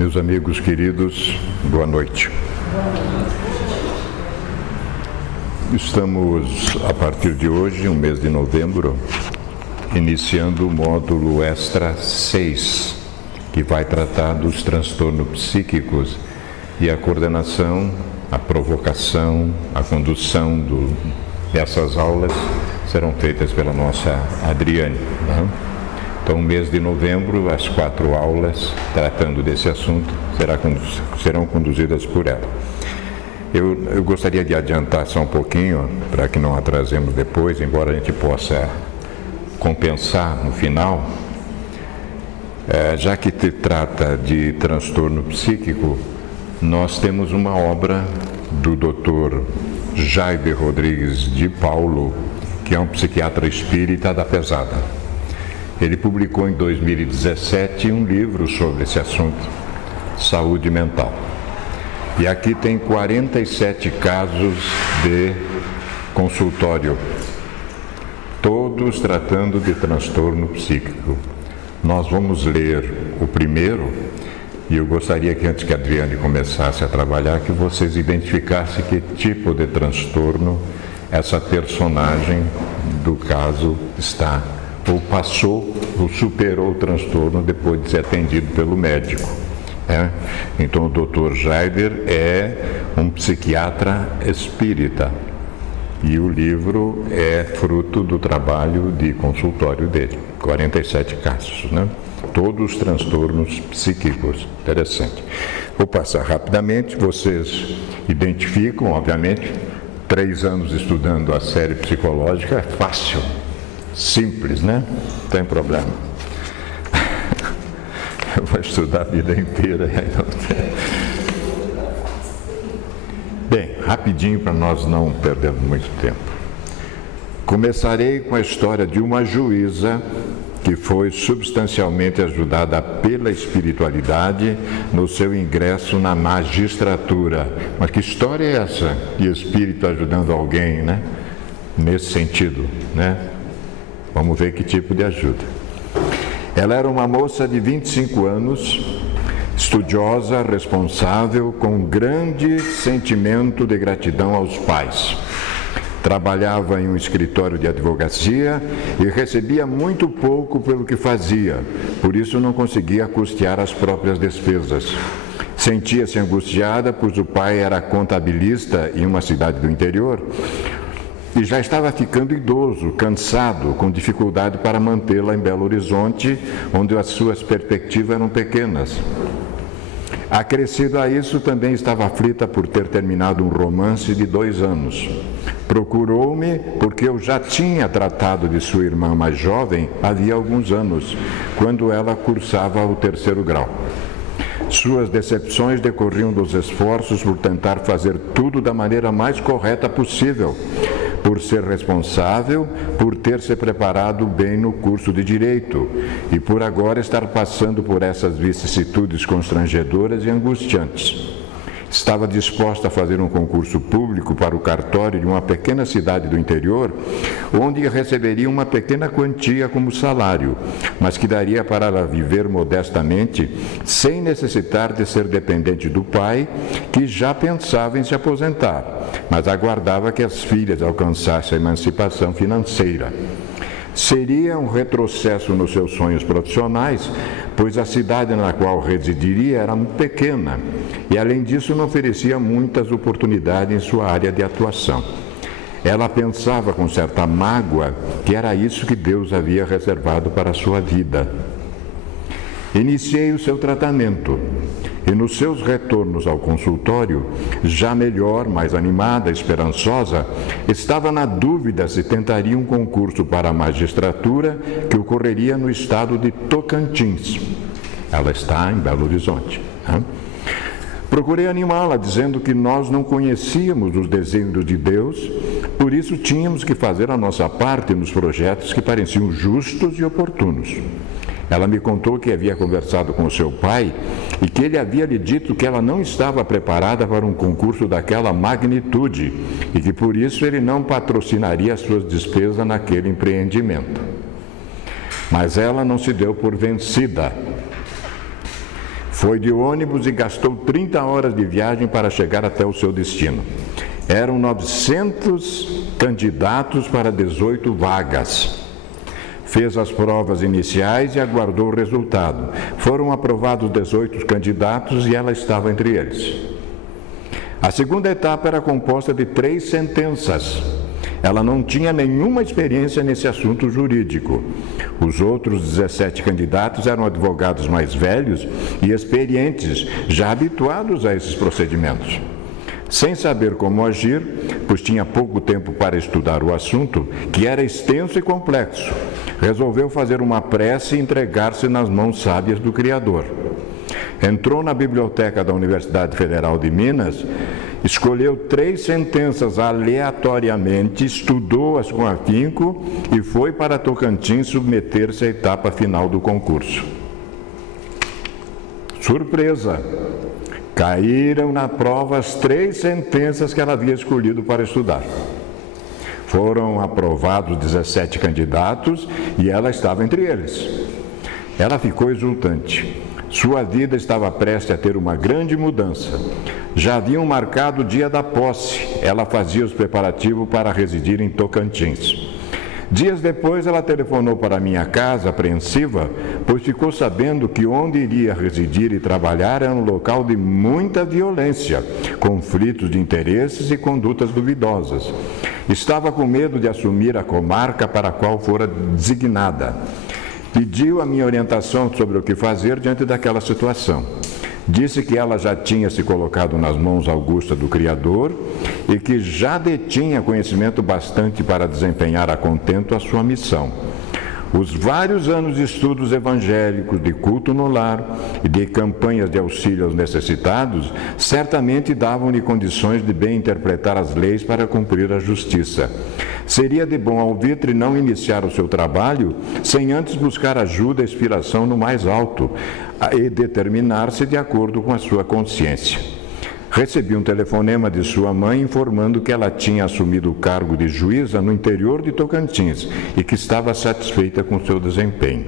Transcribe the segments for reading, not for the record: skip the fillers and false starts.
Meus amigos queridos, boa noite. Estamos, a partir de hoje, um mês de novembro, iniciando o módulo Extra 6, que vai tratar dos transtornos psíquicos e a coordenação, a provocação, a condução dessas aulas serão feitas pela nossa Adriane, né? Então, mês de novembro, as 4 aulas tratando desse assunto serão conduzidas por ela. Eu gostaria de adiantar só um pouquinho, para que não atrasemos depois, embora a gente possa compensar no final. Já que se trata de transtorno psíquico, nós temos uma obra do Dr. Jaime Rodrigues de Paulo, que é um psiquiatra espírita da pesada. Ele publicou em 2017 um livro sobre esse assunto, saúde mental. E aqui tem 47 casos de consultório, todos tratando de transtorno psíquico. Nós vamos ler o primeiro, e eu gostaria que antes que a Adriane começasse a trabalhar, que vocês identificassem que tipo de transtorno essa personagem do caso está, ou passou, ou superou o transtorno depois de ser atendido pelo médico. Então, o Dr. Jaider é um psiquiatra espírita e o livro é fruto do trabalho de consultório dele. 47 casos, né? Todos os transtornos psíquicos. Interessante. Vou passar rapidamente, vocês identificam, obviamente, 3 anos estudando a série psicológica é fácil. Simples, né? Não tem problema. Eu vou estudar a vida inteira. Bem, rapidinho para nós não perdermos muito tempo. Começarei com a história de uma juíza que foi substancialmente ajudada pela espiritualidade no seu ingresso na magistratura. Mas que história é essa? De espírito ajudando alguém, né? Nesse sentido, né? Vamos ver que tipo de ajuda. Ela era uma moça de 25 anos, estudiosa, responsável, com grande sentimento de gratidão aos pais. Trabalhava em um escritório de advocacia e recebia muito pouco pelo que fazia, por isso não conseguia custear as próprias despesas. Sentia-se angustiada, pois o pai era contabilista em uma cidade do interior, e já estava ficando idoso, cansado, com dificuldade para mantê-la em Belo Horizonte, onde as suas perspectivas eram pequenas. Acrescido a isso, também estava aflita por ter terminado um romance de 2 anos. Procurou-me porque eu já tinha tratado de sua irmã mais jovem havia alguns anos, quando ela cursava o 3º grau. Suas decepções decorriam dos esforços por tentar fazer tudo da maneira mais correta possível, por ser responsável, por ter se preparado bem no curso de Direito e por agora estar passando por essas vicissitudes constrangedoras e angustiantes. Estava disposta a fazer um concurso público para o cartório de uma pequena cidade do interior, onde receberia uma pequena quantia como salário, mas que daria para ela viver modestamente, sem necessitar de ser dependente do pai, que já pensava em se aposentar, mas aguardava que as filhas alcançassem a emancipação financeira. Seria um retrocesso nos seus sonhos profissionais, pois a cidade na qual residiria era muito pequena e, além disso, não oferecia muitas oportunidades em sua área de atuação. Ela pensava com certa mágoa que era isso que Deus havia reservado para a sua vida. Iniciei o seu tratamento e nos seus retornos ao consultório, já melhor, mais animada, esperançosa, estava na dúvida se tentaria um concurso para a magistratura que ocorreria no estado de Tocantins. Ela está em Belo Horizonte, né? Procurei animá-la, dizendo que nós não conhecíamos os desígnios de Deus, por isso tínhamos que fazer a nossa parte nos projetos que pareciam justos e oportunos. Ela me contou que havia conversado com o seu pai e que ele havia lhe dito que ela não estava preparada para um concurso daquela magnitude e que por isso ele não patrocinaria as suas despesas naquele empreendimento. Mas ela não se deu por vencida. Foi de ônibus e gastou 30 horas de viagem para chegar até o seu destino. Eram 900 candidatos para 18 vagas. Fez as provas iniciais e aguardou o resultado. Foram aprovados 18 candidatos e ela estava entre eles. A segunda etapa era composta de 3 sentenças. Ela não tinha nenhuma experiência nesse assunto jurídico. Os outros 17 candidatos eram advogados mais velhos e experientes, já habituados a esses procedimentos. Sem saber como agir, pois tinha pouco tempo para estudar o assunto, que era extenso e complexo, resolveu fazer uma prece e entregar-se nas mãos sábias do Criador. Entrou na biblioteca da Universidade Federal de Minas, escolheu 3 sentenças aleatoriamente, estudou-as com afinco e foi para Tocantins submeter-se à etapa final do concurso. Surpresa! Caíram na prova as 3 sentenças que ela havia escolhido para estudar. Foram aprovados 17 candidatos e ela estava entre eles. Ela ficou exultante. Sua vida estava prestes a ter uma grande mudança. Já haviam marcado o dia da posse. Ela fazia os preparativos para residir em Tocantins. Dias depois, ela telefonou para minha casa, apreensiva, pois ficou sabendo que onde iria residir e trabalhar era um local de muita violência, conflitos de interesses e condutas duvidosas. Estava com medo de assumir a comarca para a qual fora designada. Pediu a minha orientação sobre o que fazer diante daquela situação. Disse que ela já tinha se colocado nas mãos augustas do Criador e que já detinha conhecimento bastante para desempenhar a contento a sua missão. Os vários anos de estudos evangélicos, de culto no lar e de campanhas de auxílio aos necessitados, certamente davam-lhe condições de bem interpretar as leis para cumprir a justiça. Seria de bom alvitre não iniciar o seu trabalho sem antes buscar ajuda e inspiração no mais alto e determinar-se de acordo com a sua consciência. Recebi um telefonema de sua mãe informando que ela tinha assumido o cargo de juíza no interior de Tocantins e que estava satisfeita com seu desempenho.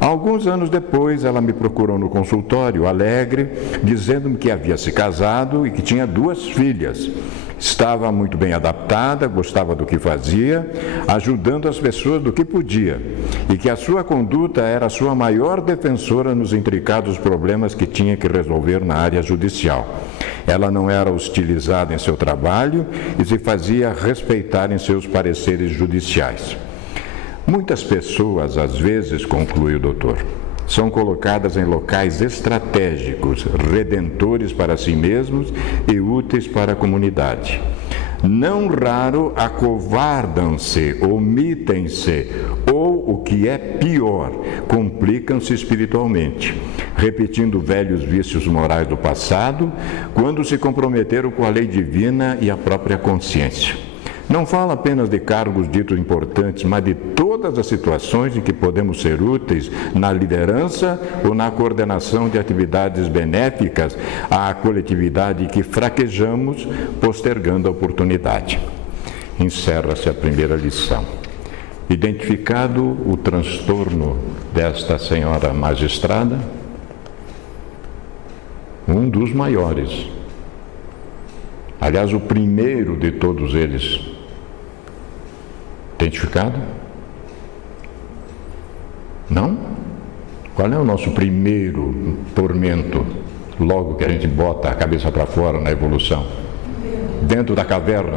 Alguns anos depois, ela me procurou no consultório, alegre, dizendo-me que havia se casado e que tinha 2 filhas. Estava muito bem adaptada, gostava do que fazia, ajudando as pessoas do que podia, e que a sua conduta era a sua maior defensora nos intricados problemas que tinha que resolver na área judicial. Ela não era hostilizada em seu trabalho e se fazia respeitar em seus pareceres judiciais. Muitas pessoas, às vezes, conclui o doutor, são colocadas em locais estratégicos, redentores para si mesmos e úteis para a comunidade. Não raro acovardam-se, omitem-se ou, o que é pior, complicam-se espiritualmente, repetindo velhos vícios morais do passado, quando se comprometeram com a lei divina e a própria consciência. Não falo apenas de cargos ditos importantes, mas de todas as situações em que podemos ser úteis na liderança ou na coordenação de atividades benéficas à coletividade que fraquejamos, postergando a oportunidade. Encerra-se a primeira lição. Identificado o transtorno desta senhora magistrada, um dos maiores, aliás, o primeiro de todos eles, identificado? Não? Qual é o nosso primeiro tormento, logo que a gente bota a cabeça para fora na evolução? Dentro da caverna?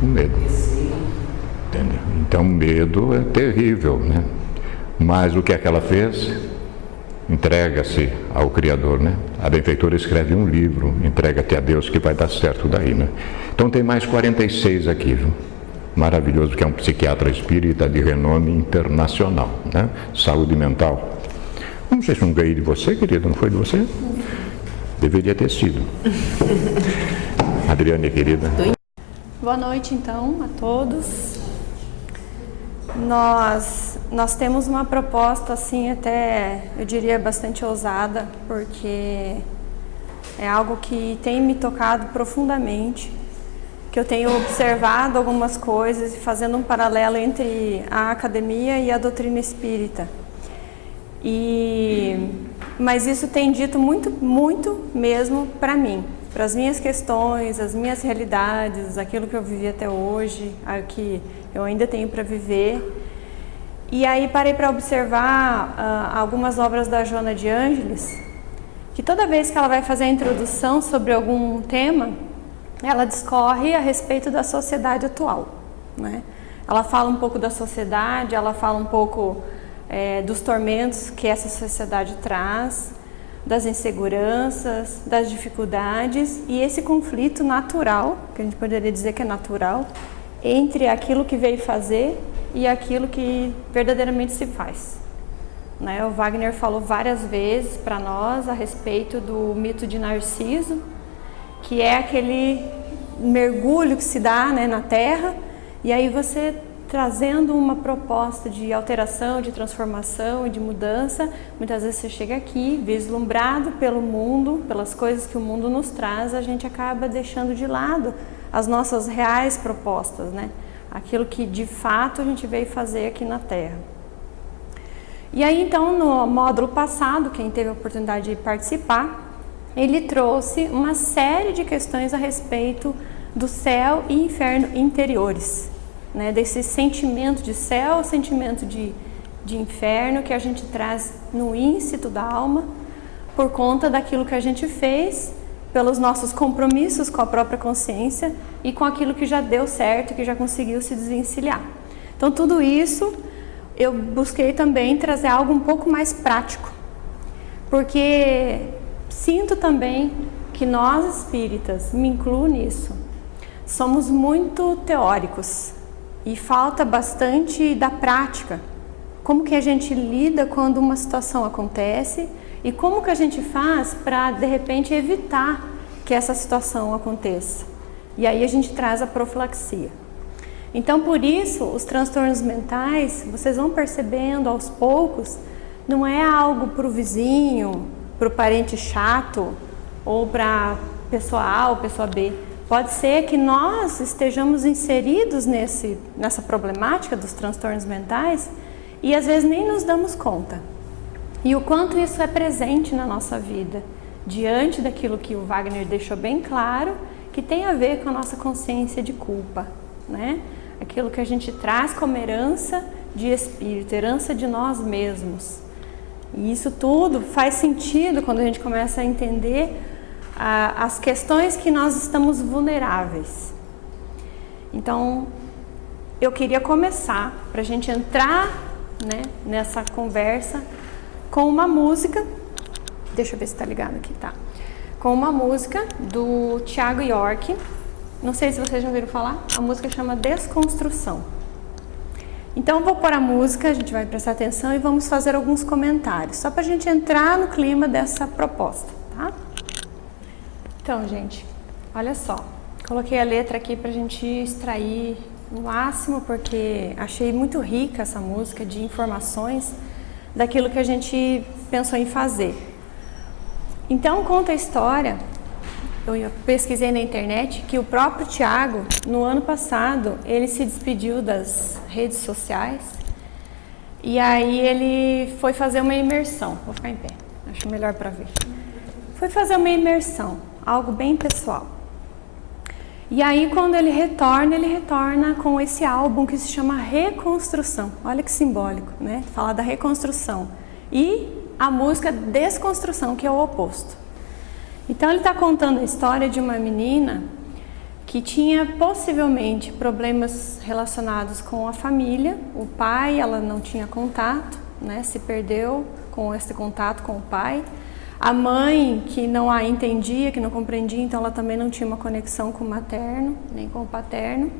O medo. Entendeu? Então, medo é terrível, né? Mas o que é que ela fez? Entrega-se ao Criador, né? A benfeitora escreve um livro, entrega-te a Deus que vai dar certo daí, né? Então tem mais 46 aqui, viu? Maravilhoso, que é um psiquiatra espírita de renome internacional, né? Saúde mental. Não sei se não ganhei de você, querido, não foi de você? Deveria ter sido. Adriane, querida. Boa noite, então, a todos. Nós temos uma proposta, assim, até, eu diria, bastante ousada, porque é algo que tem me tocado profundamente, que eu tenho observado algumas coisas e fazendo um paralelo entre a academia e a doutrina espírita. Mas isso tem dito muito, muito mesmo para mim, para as minhas questões, as minhas realidades, aquilo que eu vivi até hoje, o que eu ainda tenho para viver. E aí parei para observar algumas obras da Joana de Ângeles, que toda vez que ela vai fazer a introdução sobre algum tema, ela discorre a respeito da sociedade atual, né? Ela fala um pouco da sociedade, ela fala um pouco dos tormentos que essa sociedade traz, das inseguranças, das dificuldades e esse conflito natural, que a gente poderia dizer que é natural, entre aquilo que veio fazer e aquilo que verdadeiramente se faz, né? O Wagner falou várias vezes para nós a respeito do mito de Narciso, que é aquele mergulho que se dá, né, na terra, e aí você trazendo uma proposta de alteração, de transformação e de mudança, muitas vezes você chega aqui, vislumbrado pelo mundo, pelas coisas que o mundo nos traz, a gente acaba deixando de lado as nossas reais propostas, né? Aquilo que de fato a gente veio fazer aqui na Terra. E aí então no módulo passado, quem teve a oportunidade de participar, ele trouxe uma série de questões a respeito do céu e inferno interiores, né? Desse sentimento de céu, sentimento de inferno que a gente traz no íncito da alma por conta daquilo que a gente fez, pelos nossos compromissos com a própria consciência e com aquilo que já deu certo, que já conseguiu se desvencilhar. Então tudo isso eu busquei também trazer algo um pouco mais prático, porque sinto também que nós espíritas, me incluo nisso, somos muito teóricos e falta bastante da prática. Como que a gente lida quando uma situação acontece e como que a gente faz para, de repente, evitar que essa situação aconteça. E aí a gente traz a profilaxia. Então, por isso, os transtornos mentais, vocês vão percebendo aos poucos, não é algo para o vizinho, para o parente chato ou para pessoa A ou pessoa B. Pode ser que nós estejamos inseridos nessa problemática dos transtornos mentais e às vezes nem nos damos conta. E o quanto isso é presente na nossa vida, diante daquilo que o Wagner deixou bem claro, que tem a ver com a nossa consciência de culpa, né? Aquilo que a gente traz como herança de espírito, herança de nós mesmos. E isso tudo faz sentido quando a gente começa a entender as questões que nós estamos vulneráveis. Então, eu queria começar, para a gente entrar, né, nessa conversa, com uma música, deixa eu ver se está ligado aqui, tá? Com uma música do Thiago York, não sei se vocês já ouviram falar, a música chama Desconstrução. Então eu vou pôr a música, a gente vai prestar atenção e vamos fazer alguns comentários, só para a gente entrar no clima dessa proposta, tá? Então, gente, olha só, coloquei a letra aqui para a gente extrair o máximo, porque achei muito rica essa música de informações daquilo que a gente pensou em fazer. Então, conta a história, eu pesquisei na internet, que o próprio Tiago, no ano passado, ele se despediu das redes sociais e aí ele foi fazer uma imersão. Vou ficar em pé, acho melhor para ver. Foi fazer uma imersão, algo bem pessoal. E aí, quando ele retorna com esse álbum que se chama Reconstrução. Olha que simbólico, né? Falar da reconstrução. E a música Desconstrução, que é o oposto. Então, ele está contando a história de uma menina que tinha possivelmente problemas relacionados com a família. O pai, ela não tinha contato, né? Se perdeu com esse contato com o pai. A mãe, que não a entendia, que não compreendia, então ela também não tinha uma conexão com o materno, nem com o paterno.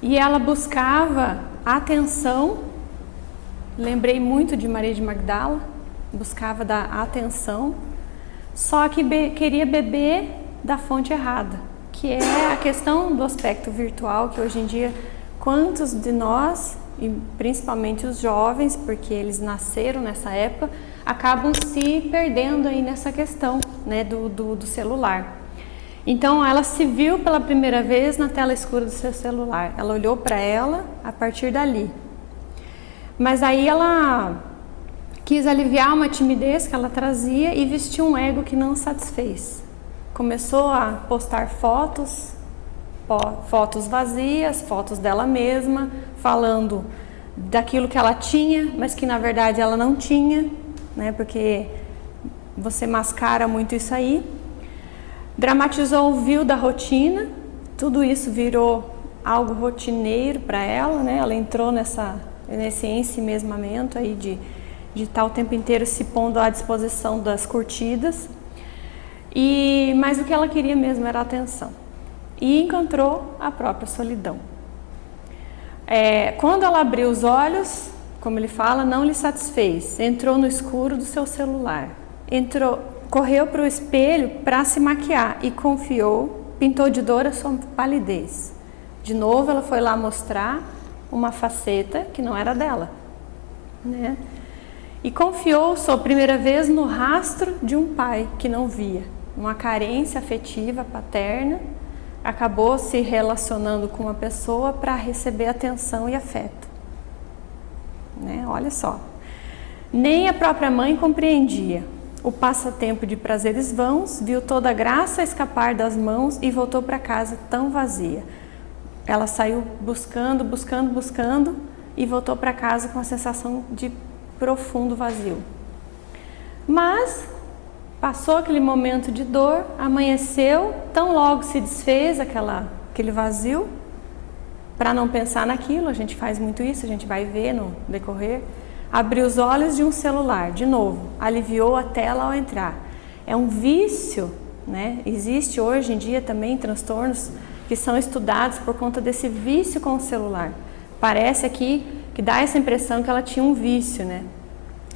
E ela buscava atenção, lembrei muito de Maria de Magdala, buscava dar atenção, só que queria beber da fonte errada, que é a questão do aspecto virtual, que hoje em dia, quantos de nós, e principalmente os jovens, porque eles nasceram nessa época, acabam se perdendo aí nessa questão, né, do celular. Então ela se viu pela primeira vez na tela escura do seu celular. Ela olhou para ela a partir dali. Mas aí ela quis aliviar uma timidez que ela trazia e vestiu um ego que não satisfez. Começou a postar fotos vazias, fotos dela mesma, falando daquilo que ela tinha, mas que na verdade ela não tinha, né? Porque você mascara muito isso aí. Dramatizou o vil da rotina, tudo isso virou algo rotineiro para ela, né? Ela entrou nesse ensimesmamento aí de estar o tempo inteiro se pondo à disposição das curtidas. Mas o que ela queria mesmo era atenção. E encontrou a própria solidão. Quando ela abriu os olhos, como ele fala, não lhe satisfez. Entrou no escuro do seu celular. Correu para o espelho para se maquiar e pintou de dor a sua palidez. De novo, ela foi lá mostrar uma faceta que não era dela, né? E confiou sua primeira vez no rastro de um pai que não via, uma carência afetiva paterna, acabou se relacionando com uma pessoa para receber atenção e afeto, né? Olha só, nem a própria mãe compreendia o passatempo de prazeres vãos, viu toda a graça escapar das mãos e voltou para casa tão vazia. Ela saiu buscando e voltou para casa com a sensação de profundo vazio. Mas passou aquele momento de dor, amanheceu, tão logo se desfez aquele vazio. Para não pensar naquilo, a gente faz muito isso, a gente vai ver no decorrer. Abriu os olhos de um celular, de novo, aliviou a tela ao entrar. É um vício, né? Existe hoje em dia também transtornos que são estudados por conta desse vício com o celular. Parece aqui que dá essa impressão que ela tinha um vício, né?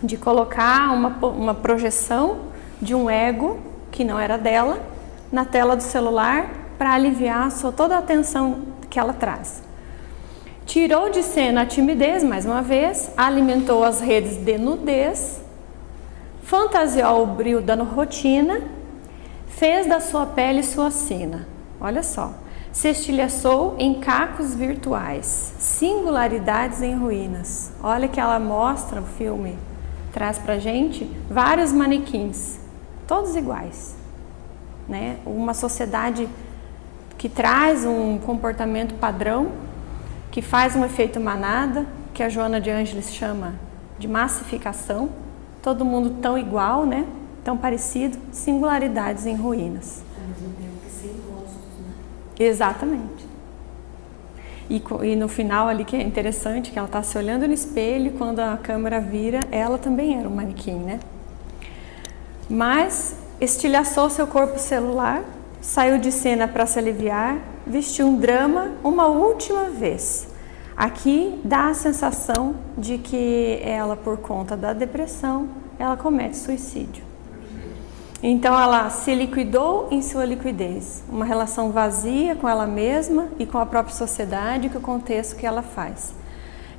De colocar uma projeção de um ego que não era dela na tela do celular para aliviar toda a atenção que ela traz. Tirou de cena a timidez, mais uma vez, alimentou as redes de nudez, fantasiou o brilho da rotina, fez da sua pele sua sina. Olha só, se estilhaçou em cacos virtuais, singularidades em ruínas. Olha que ela mostra, o filme traz pra gente vários manequins, todos iguais, né? Uma sociedade que traz um comportamento padrão, que faz um efeito manada, que a Joana de Ângeles chama de massificação, todo mundo tão igual, né? Tão parecido, singularidades em ruínas. Ao mesmo tempo que sem rostos, né? Exatamente. E no final ali, que é interessante, que ela está se olhando no espelho, quando a câmera vira, ela também era um manequim, né? Mas estilhaçou seu corpo celular, saiu de cena para se aliviar, vestiu um drama uma última vez. Aqui dá a sensação de que ela, por conta da depressão, ela comete suicídio. Então ela se liquidou em sua liquidez, uma relação vazia com ela mesma e com a própria sociedade, com o contexto que ela faz.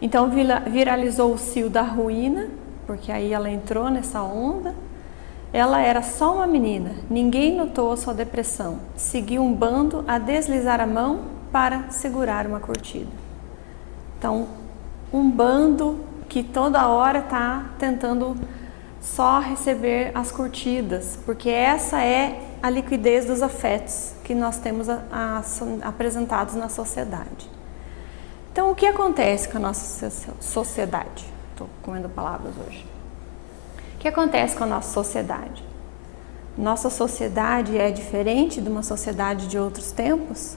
Então viralizou o cio da ruína, porque aí ela entrou nessa onda. Ela era só uma menina, ninguém notou a sua depressão. Seguiu um bando a deslizar a mão para segurar uma curtida. Então, um bando que toda hora está tentando só receber as curtidas, porque essa é a liquidez dos afetos que nós temos apresentados na sociedade. Então, o que acontece com a nossa sociedade? Estou comendo palavras hoje. O que acontece com a nossa sociedade? Nossa sociedade é diferente de uma sociedade de outros tempos?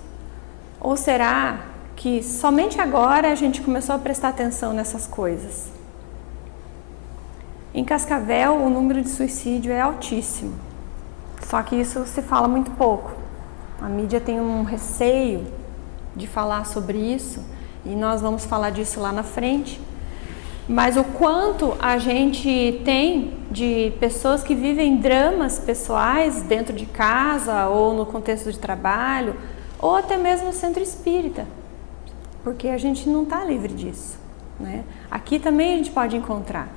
Ou será que somente agora a gente começou a prestar atenção nessas coisas? Em Cascavel, o número de suicídio é altíssimo. Só que isso se fala muito pouco. A mídia tem um receio de falar sobre isso e nós vamos falar disso lá na frente. Mas o quanto a gente tem de pessoas que vivem dramas pessoais dentro de casa ou no contexto de trabalho ou até mesmo no centro espírita, porque a gente não está livre disso, né? Aqui também a gente pode encontrar.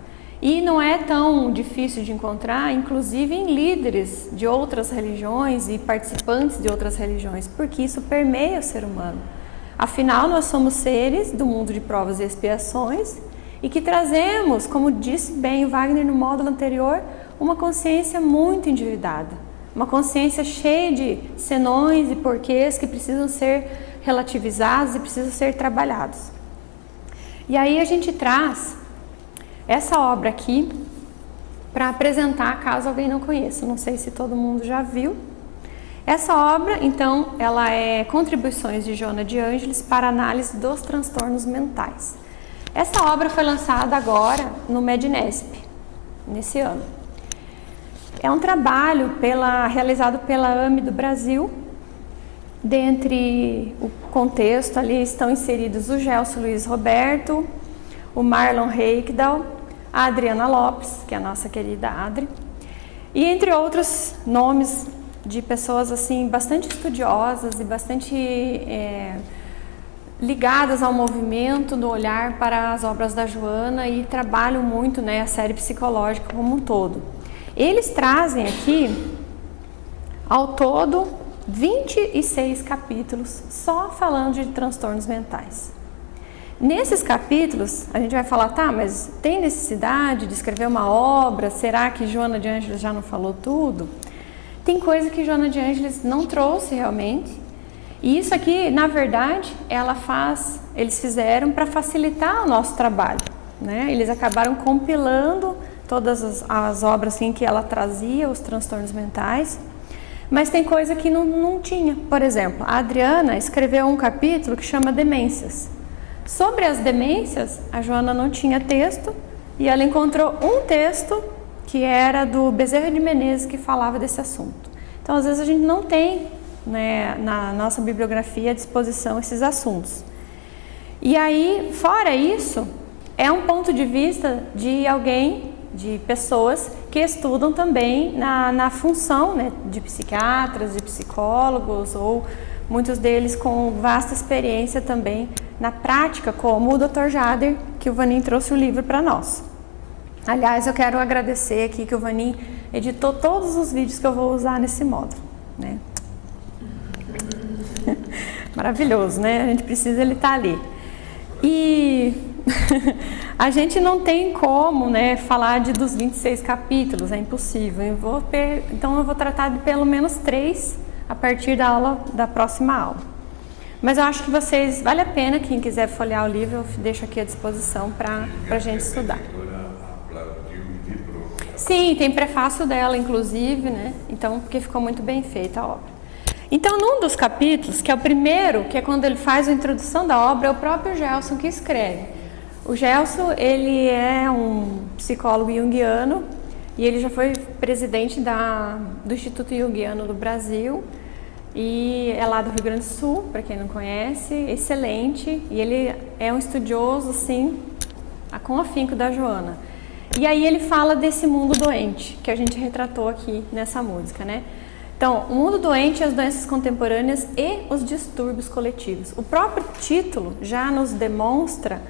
E não é tão difícil de encontrar, inclusive em líderes de outras religiões e participantes de outras religiões, porque isso permeia o ser humano. Afinal, nós somos seres do mundo de provas e expiações e que trazemos, como disse bem o Wagner no módulo anterior, uma consciência muito endividada, uma consciência cheia de senões e porquês que precisam ser relativizados e precisam ser trabalhados. E aí a gente traz essa obra aqui para apresentar, caso alguém não conheça. Não sei se todo mundo já viu. Essa obra, então, ela é Contribuições de Joana de Ângeles para Análise dos Transtornos Mentais. Essa obra foi lançada agora no Mednesp, nesse ano. É um trabalho realizado pela AME do Brasil. Dentre o contexto ali estão inseridos o Gelson Luiz Roberto, o Marlon Reikdal, a Adriana Lopes, que é a nossa querida Adri, e entre outros nomes de pessoas assim bastante estudiosas e bastante ligadas ao movimento do olhar para as obras da Joana e trabalham muito, né, a série psicológica como um todo. Eles trazem aqui, ao todo, 26 capítulos só falando de transtornos mentais. Nesses capítulos, a gente vai falar, tá, mas tem necessidade de escrever uma obra? Será que Joana de Ângeles já não falou tudo? Tem coisa que Joana de Ângeles não trouxe realmente. E isso aqui, na verdade, eles fizeram para facilitar o nosso trabalho, né? Eles acabaram compilando todas as obras assim, que ela trazia, os transtornos mentais, mas tem coisa que não tinha. Por exemplo, a Adriana escreveu um capítulo que chama Demências. Sobre as demências, a Joana não tinha texto e ela encontrou um texto que era do Bezerra de Menezes que falava desse assunto. Então, às vezes a gente não tem, né, na nossa bibliografia à disposição esses assuntos. E aí, fora isso, é um ponto de vista de alguém, de pessoas que estudam também na função, né, de psiquiatras, de psicólogos, ou muitos deles com vasta experiência também na prática, como o Dr. Jader, que o Vanim trouxe o livro para nós. Aliás, eu quero agradecer aqui que o Vanim editou todos os vídeos que eu vou usar nesse módulo, né? Maravilhoso, né? A gente precisa ele estar ali. E a gente não tem como, né, falar dos 26 capítulos, é impossível. Então eu vou tratar de pelo menos 3 a partir da próxima aula. Mas eu acho que vale a pena, quem quiser folhear o livro, eu deixo aqui à disposição para a gente estudar. Sim, tem prefácio dela, inclusive, né? Então, porque ficou muito bem feita a obra. Então, num dos capítulos, que é o primeiro, que é quando ele faz a introdução da obra, é o próprio Gelson que escreve. O Gelson, ele é um psicólogo junguiano e ele já foi presidente do Instituto Junguiano do Brasil e é lá do Rio Grande do Sul, para quem não conhece, excelente, e ele é um estudioso, assim, com afinco da Joana. E aí ele fala desse mundo doente, que a gente retratou aqui nessa música, né? Então, o mundo doente, as doenças contemporâneas e os distúrbios coletivos. O próprio título já nos demonstra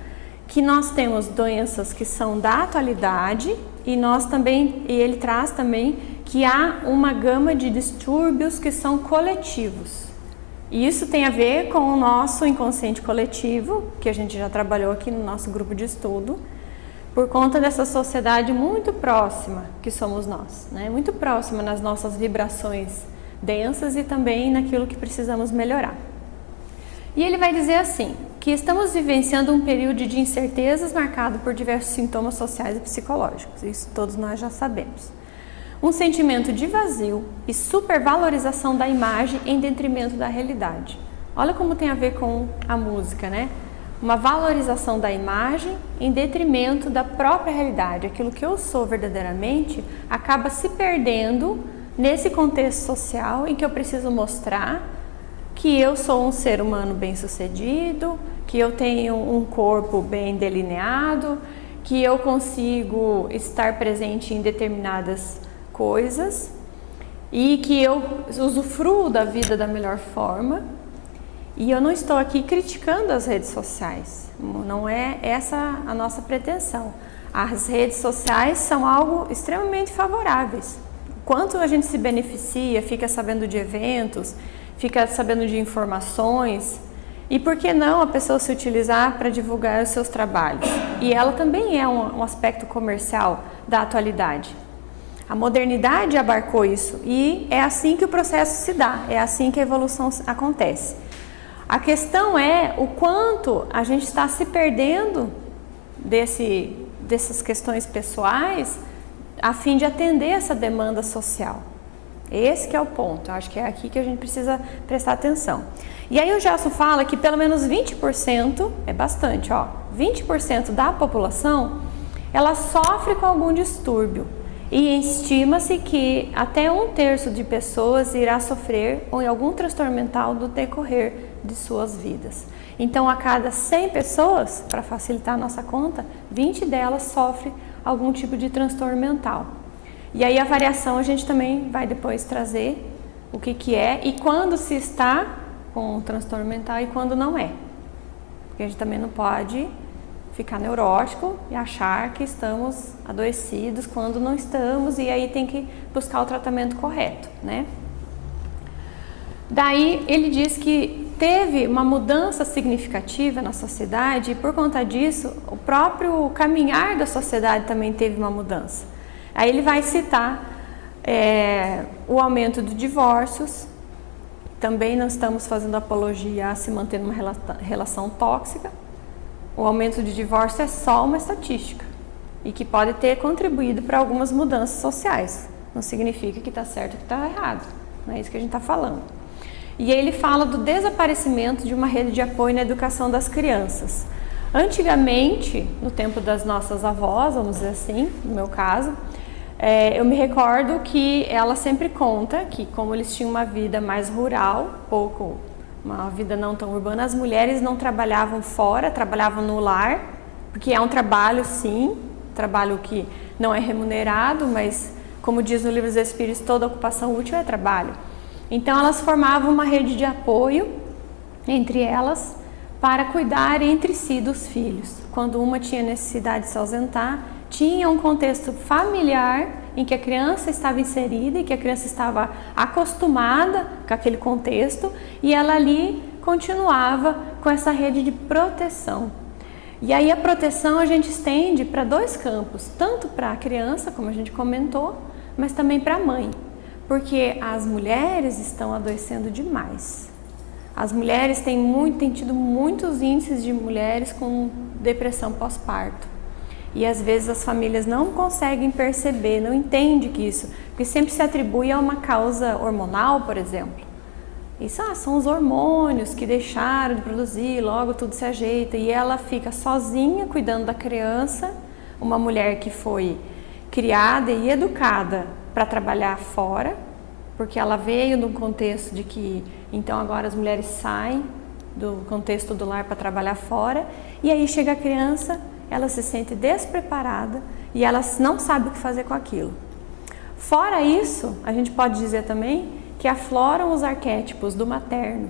que nós temos doenças que são da atualidade e ele traz também que há uma gama de distúrbios que são coletivos. E isso tem a ver com o nosso inconsciente coletivo, que a gente já trabalhou aqui no nosso grupo de estudo, por conta dessa sociedade muito próxima que somos nós, né? Muito próxima nas nossas vibrações densas e também naquilo que precisamos melhorar. E ele vai dizer assim, que estamos vivenciando um período de incertezas marcado por diversos sintomas sociais e psicológicos, isso todos nós já sabemos. Um sentimento de vazio e supervalorização da imagem em detrimento da realidade. Olha como tem a ver com a música, né? Uma valorização da imagem em detrimento da própria realidade. Aquilo que eu sou verdadeiramente acaba se perdendo nesse contexto social em que eu preciso mostrar que eu sou um ser humano bem-sucedido, que eu tenho um corpo bem delineado, que eu consigo estar presente em determinadas coisas e que eu usufruo da vida da melhor forma. E eu não estou aqui criticando as redes sociais, não é essa a nossa pretensão. As redes sociais são algo extremamente favoráveis. Quanto a gente se beneficia, fica sabendo de eventos, fica sabendo de informações, E por que não a pessoa se utilizar para divulgar os seus trabalhos? E ela também é um aspecto comercial da atualidade. A modernidade abarcou isso e é assim que o processo se dá, é assim que a evolução acontece. A questão é o quanto a gente está se perdendo dessas questões pessoais a fim de atender essa demanda social. Esse que é o ponto, eu acho que é aqui que a gente precisa prestar atenção. E aí o Gelson fala que pelo menos 20%, é bastante, 20% da população, ela sofre com algum distúrbio. E estima-se que até 1/3 de pessoas irá sofrer em algum transtorno mental no decorrer de suas vidas. Então, a cada 100 pessoas, para facilitar a nossa conta, 20 delas sofrem algum tipo de transtorno mental. E aí a variação a gente também vai depois trazer o que é e quando se está com transtorno mental e quando não é. Porque a gente também não pode ficar neurótico e achar que estamos adoecidos quando não estamos, e aí tem que buscar o tratamento correto, né? Daí ele diz que teve uma mudança significativa na sociedade e por conta disso o próprio caminhar da sociedade também teve uma mudança. Aí ele vai citar o aumento de divórcios, também não estamos fazendo apologia a se manter numa relação tóxica. O aumento de divórcio é só uma estatística e que pode ter contribuído para algumas mudanças sociais. Não significa que está certo ou que está errado, não é isso que a gente está falando. E ele fala do desaparecimento de uma rede de apoio na educação das crianças. Antigamente, no tempo das nossas avós, vamos dizer assim, no meu caso, eu me recordo que ela sempre conta que como eles tinham uma vida mais rural, uma vida não tão urbana, as mulheres não trabalhavam fora, trabalhavam no lar, porque é um trabalho sim, trabalho que não é remunerado, mas como diz no Livro dos Espíritos, toda ocupação útil é trabalho. Então elas formavam uma rede de apoio entre elas para cuidar entre si dos filhos. Quando uma tinha necessidade de se ausentar, tinha um contexto familiar em que a criança estava inserida e que a criança estava acostumada com aquele contexto e ela ali continuava com essa rede de proteção. E aí a proteção a gente estende para 2 campos, tanto para a criança, como a gente comentou, mas também para a mãe, porque as mulheres estão adoecendo demais. As mulheres têm tido muitos índices de mulheres com depressão pós-parto. E às vezes as famílias não conseguem perceber, não entendem que isso, porque sempre se atribui a uma causa hormonal, por exemplo. Isso são os hormônios que deixaram de produzir, logo tudo se ajeita e ela fica sozinha cuidando da criança, uma mulher que foi criada e educada para trabalhar fora, porque ela veio de um contexto de que então agora as mulheres saem do contexto do lar para trabalhar fora e aí chega a criança, ela se sente despreparada e ela não sabe o que fazer com aquilo. Fora isso, a gente pode dizer também que afloram os arquétipos do materno.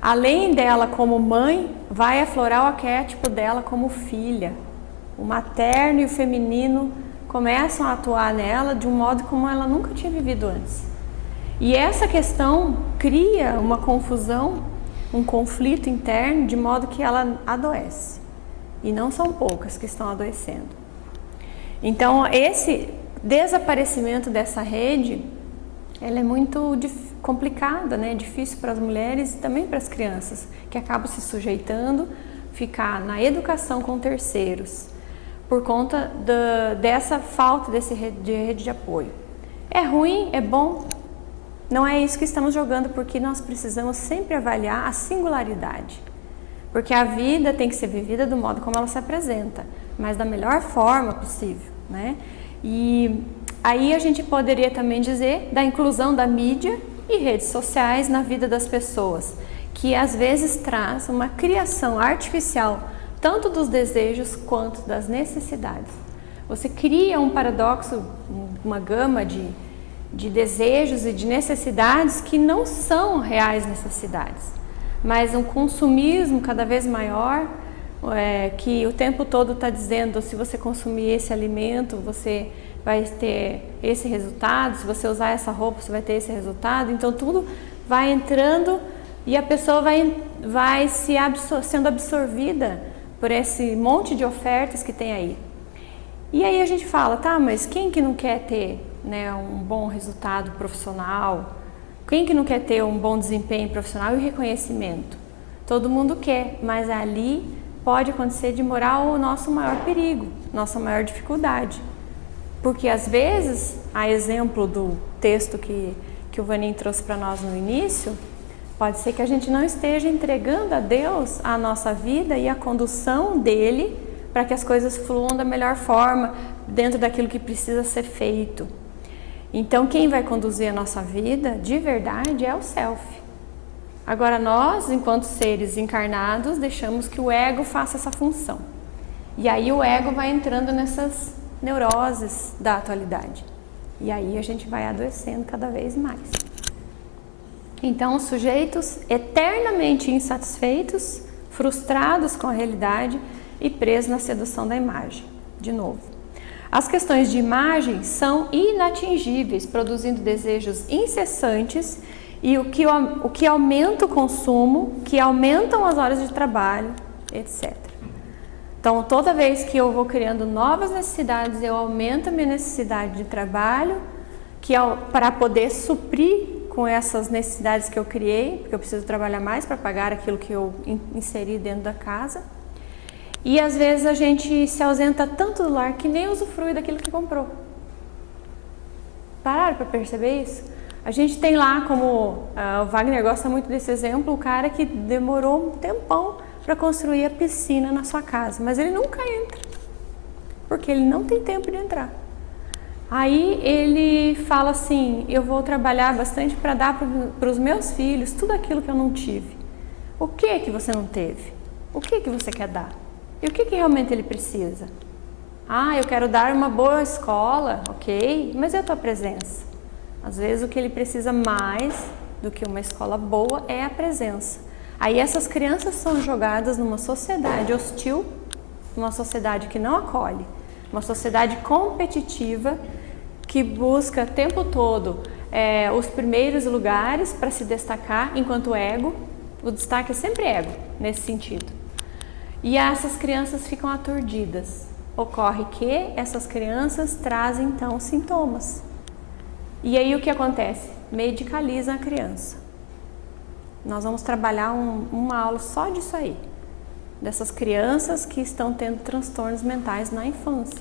Além dela como mãe, vai aflorar o arquétipo dela como filha. O materno e o feminino começam a atuar nela de um modo como ela nunca tinha vivido antes. E essa questão cria uma confusão, um conflito interno, de modo que ela adoece. E não são poucas que estão adoecendo. Então, esse desaparecimento dessa rede, ela é muito complicada, né? Difícil para as mulheres e também para as crianças, que acabam se sujeitando, ficar na educação com terceiros, por conta dessa falta de rede de apoio. É ruim? É bom? Não é isso que estamos jogando, porque nós precisamos sempre avaliar a singularidade. Porque a vida tem que ser vivida do modo como ela se apresenta, mas da melhor forma possível, né? E aí a gente poderia também dizer da inclusão da mídia e redes sociais na vida das pessoas, que às vezes traz uma criação artificial, tanto dos desejos quanto das necessidades. Você cria um paradoxo, uma gama de desejos e de necessidades que não são reais necessidades, mas um consumismo cada vez maior, que o tempo todo está dizendo, se você consumir esse alimento, você vai ter esse resultado, se você usar essa roupa, você vai ter esse resultado. Então tudo vai entrando E a pessoa vai sendo absorvida por esse monte de ofertas que tem aí. E aí a gente fala, tá, mas quem que não quer ter, né, um bom resultado profissional? Quem que não quer ter um bom desempenho profissional e reconhecimento? Todo mundo quer, mas ali pode acontecer de morar o nosso maior perigo, nossa maior dificuldade. Porque às vezes, a exemplo do texto que o Vaninho trouxe para nós no início, pode ser que a gente não esteja entregando a Deus a nossa vida e a condução dele para que as coisas fluam da melhor forma, dentro daquilo que precisa ser feito. Então, quem vai conduzir a nossa vida, de verdade, é o self. Agora, nós, enquanto seres encarnados, deixamos que o ego faça essa função. E aí o ego vai entrando nessas neuroses da atualidade. E aí a gente vai adoecendo cada vez mais. Então, os sujeitos eternamente insatisfeitos, frustrados com a realidade e presos na sedução da imagem. De novo. As questões de imagem são inatingíveis, produzindo desejos incessantes e o que aumenta o consumo, que aumentam as horas de trabalho, etc. Então, toda vez que eu vou criando novas necessidades, eu aumento a minha necessidade de trabalho, para poder suprir com essas necessidades que eu criei, porque eu preciso trabalhar mais para pagar aquilo que eu inseri dentro da casa. E às vezes a gente se ausenta tanto do lar que nem usufrui daquilo que comprou. Pararam para perceber isso? A gente tem lá, como o Wagner gosta muito desse exemplo, o cara que demorou um tempão para construir a piscina na sua casa, mas ele nunca entra, porque ele não tem tempo de entrar. Aí ele fala assim, eu vou trabalhar bastante para dar para os meus filhos tudo aquilo que eu não tive. O que você não teve? O que você quer dar? E o que realmente ele precisa? Ah, eu quero dar uma boa escola, ok, mas e a tua presença? Às vezes o que ele precisa mais do que uma escola boa é a presença. Aí essas crianças são jogadas numa sociedade hostil, numa sociedade que não acolhe, uma sociedade competitiva que busca o tempo todo os primeiros lugares para se destacar enquanto ego. O destaque é sempre ego, nesse sentido. E essas crianças ficam aturdidas. Ocorre que essas crianças trazem então sintomas. E aí o que acontece? Medicaliza a criança. Nós vamos trabalhar uma aula só disso aí. Dessas crianças que estão tendo transtornos mentais na infância,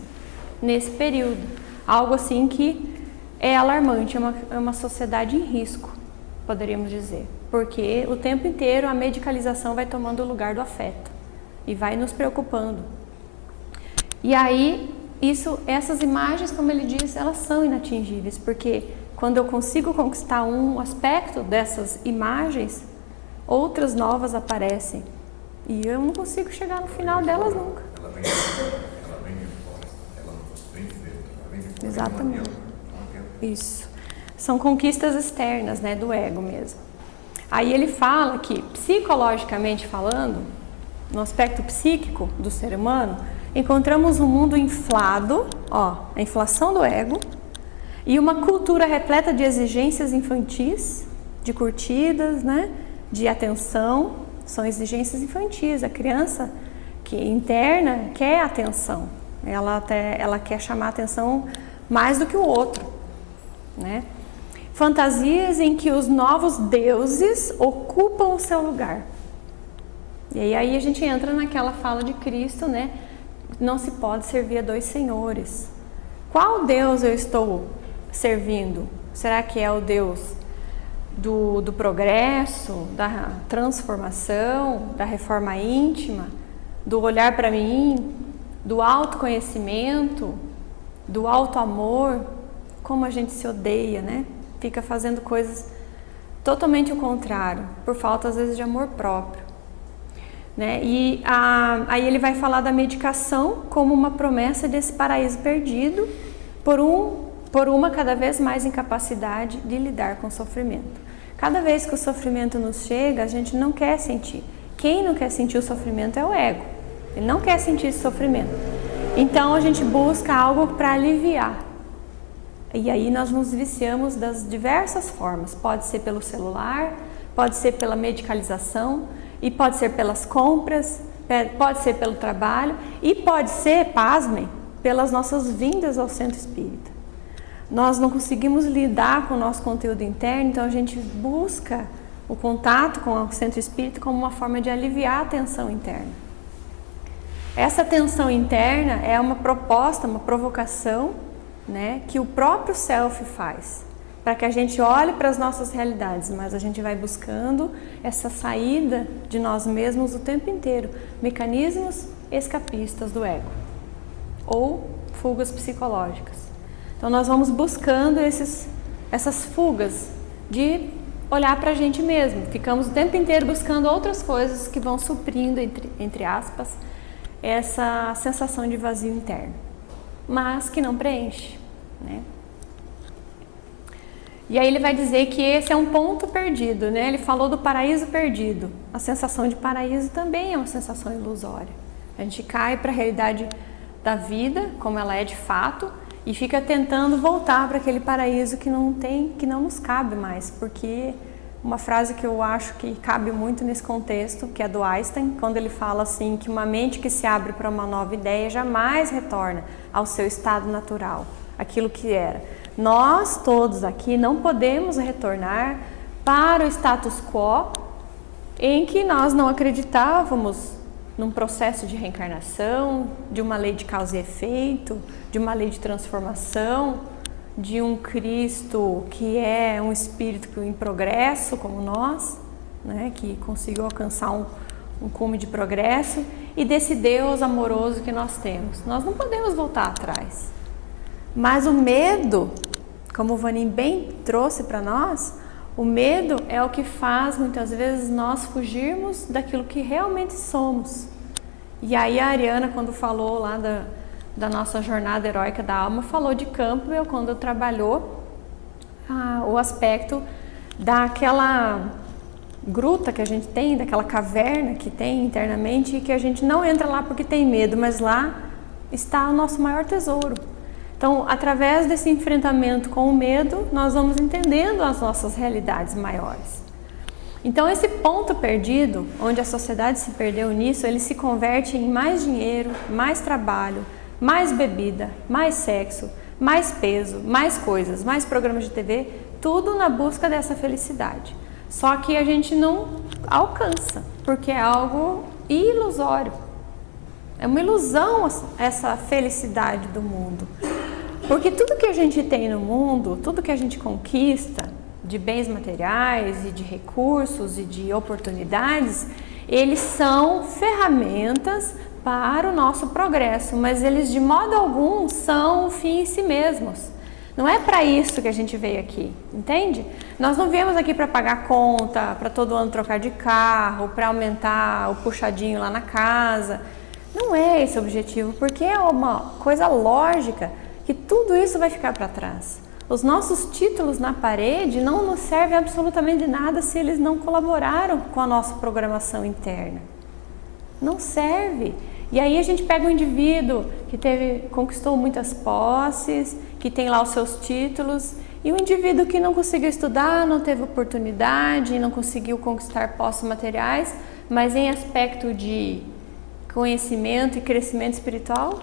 nesse período. Algo assim que é alarmante, é uma sociedade em risco, poderíamos dizer. Porque o tempo inteiro a medicalização vai tomando o lugar do afeto e vai nos preocupando. E aí, essas imagens, como ele diz, elas são inatingíveis, porque quando eu consigo conquistar um aspecto dessas imagens, outras novas aparecem. E eu não consigo chegar no final delas nunca. Ela vem de fora, ela vem de dentro, ela vem de fora. Exatamente. Isso. São conquistas externas, né, do ego mesmo. Aí ele fala que, psicologicamente falando, no aspecto psíquico do ser humano, encontramos um mundo inflado, a inflação do ego, e uma cultura repleta de exigências infantis, de curtidas, né, de atenção. São exigências infantis. A criança que interna quer atenção, ela quer chamar a atenção mais do que o outro, né? Fantasias em que os novos deuses ocupam o seu lugar. E aí a gente entra naquela fala de Cristo, né? Não se pode servir a dois senhores. Qual Deus eu estou servindo? Será que é o Deus do progresso, da transformação, da reforma íntima, do olhar para mim, do autoconhecimento, do autoamor? Como a gente se odeia, né? Fica fazendo coisas totalmente o contrário, por falta às vezes de amor próprio, né? E aí ele vai falar da medicação como uma promessa desse paraíso perdido por uma cada vez mais incapacidade de lidar com o sofrimento. Cada vez que o sofrimento nos chega, a gente não quer sentir. Quem não quer sentir o sofrimento é o ego. Ele não quer sentir esse sofrimento. Então a gente busca algo para aliviar. E aí nós nos viciamos das diversas formas. Pode ser pelo celular, pode ser pela medicalização, e pode ser pelas compras, pode ser pelo trabalho, e pode ser, pasmem, pelas nossas vindas ao centro espírita. Nós não conseguimos lidar com o nosso conteúdo interno, então a gente busca o contato com o centro espírita como uma forma de aliviar a tensão interna. Essa tensão interna é uma proposta, uma provocação, né, que o próprio Self faz, para que a gente olhe para as nossas realidades, mas a gente vai buscando essa saída de nós mesmos o tempo inteiro, mecanismos escapistas do ego, ou fugas psicológicas. Então nós vamos buscando essas fugas de olhar para a gente mesmo, ficamos o tempo inteiro buscando outras coisas que vão suprindo, entre aspas, essa sensação de vazio interno, mas que não preenche, né? E aí ele vai dizer que esse é um ponto perdido, né? Ele falou do paraíso perdido. A sensação de paraíso também é uma sensação ilusória. A gente cai para a realidade da vida, como ela é de fato, e fica tentando voltar para aquele paraíso que não nos cabe mais, porque uma frase que eu acho que cabe muito nesse contexto, que é do Einstein, quando ele fala assim, que uma mente que se abre para uma nova ideia jamais retorna ao seu estado natural, aquilo que era. Nós todos aqui não podemos retornar para o status quo em que nós não acreditávamos num processo de reencarnação, de uma lei de causa e efeito, de uma lei de transformação, de um Cristo que é um espírito em progresso como nós, né, que conseguiu alcançar um cume de progresso, e desse Deus amoroso que nós temos. Nós não podemos voltar atrás. Mas o medo, como o Vanim bem trouxe para nós, o medo é o que faz muitas vezes nós fugirmos daquilo que realmente somos. E aí a Ariana, quando falou lá da nossa jornada heróica da alma, falou de Campbell, quando trabalhou o aspecto daquela gruta que a gente tem, daquela caverna que tem internamente e que a gente não entra lá porque tem medo, mas lá está o nosso maior tesouro. Então, através desse enfrentamento com o medo, nós vamos entendendo as nossas realidades maiores. Então, esse ponto perdido, onde a sociedade se perdeu nisso, ele se converte em mais dinheiro, mais trabalho, mais bebida, mais sexo, mais peso, mais coisas, mais programas de TV, tudo na busca dessa felicidade. Só que a gente não alcança, porque é algo ilusório. É uma ilusão essa felicidade do mundo. Porque tudo que a gente tem no mundo, tudo que a gente conquista, de bens materiais e de recursos e de oportunidades, eles são ferramentas para o nosso progresso, mas eles de modo algum são o fim em si mesmos. Não é para isso que a gente veio aqui, entende? Nós não viemos aqui para pagar conta, para todo ano trocar de carro, para aumentar o puxadinho lá na casa. Não é esse o objetivo, porque é uma coisa lógica que tudo isso vai ficar para trás. Os nossos títulos na parede não nos servem absolutamente de nada se eles não colaboraram com a nossa programação interna. Não serve. E aí a gente pega um indivíduo que conquistou muitas posses, que tem lá os seus títulos, e um indivíduo que não conseguiu estudar, não teve oportunidade, não conseguiu conquistar posses materiais, mas em aspecto de conhecimento e crescimento espiritual,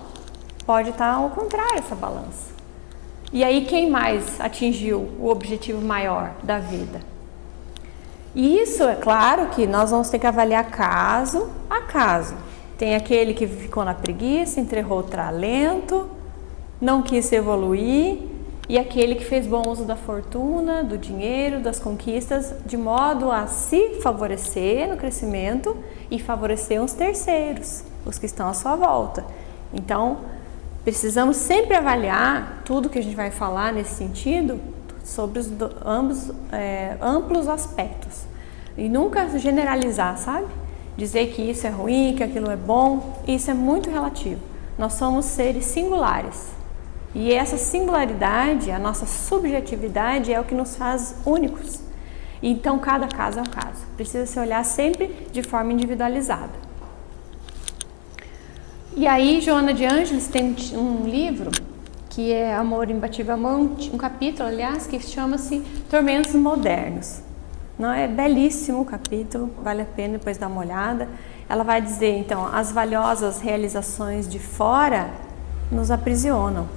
pode estar ao contrário essa balança. E aí quem mais atingiu o objetivo maior da vida? E isso é claro que nós vamos ter que avaliar caso a caso. Tem aquele que ficou na preguiça, enterrou o talento, não quis evoluir, e aquele que fez bom uso da fortuna, do dinheiro, das conquistas, de modo a se favorecer no crescimento e favorecer os terceiros, os que estão à sua volta. Então, precisamos sempre avaliar tudo que a gente vai falar nesse sentido sobre os amplos aspectos e nunca generalizar, sabe? Dizer que isso é ruim, que aquilo é bom, isso é muito relativo. Nós somos seres singulares e essa singularidade, a nossa subjetividade é o que nos faz únicos. Então cada caso é um caso, precisa se olhar sempre de forma individualizada. E aí, Joana de Ângeles tem um livro que é Amor Imbatível Amor, um capítulo, aliás, que chama-se Tormentos Modernos. Não é belíssimo o capítulo, vale a pena depois dar uma olhada. Ela vai dizer, então, as valiosas realizações de fora nos aprisionam.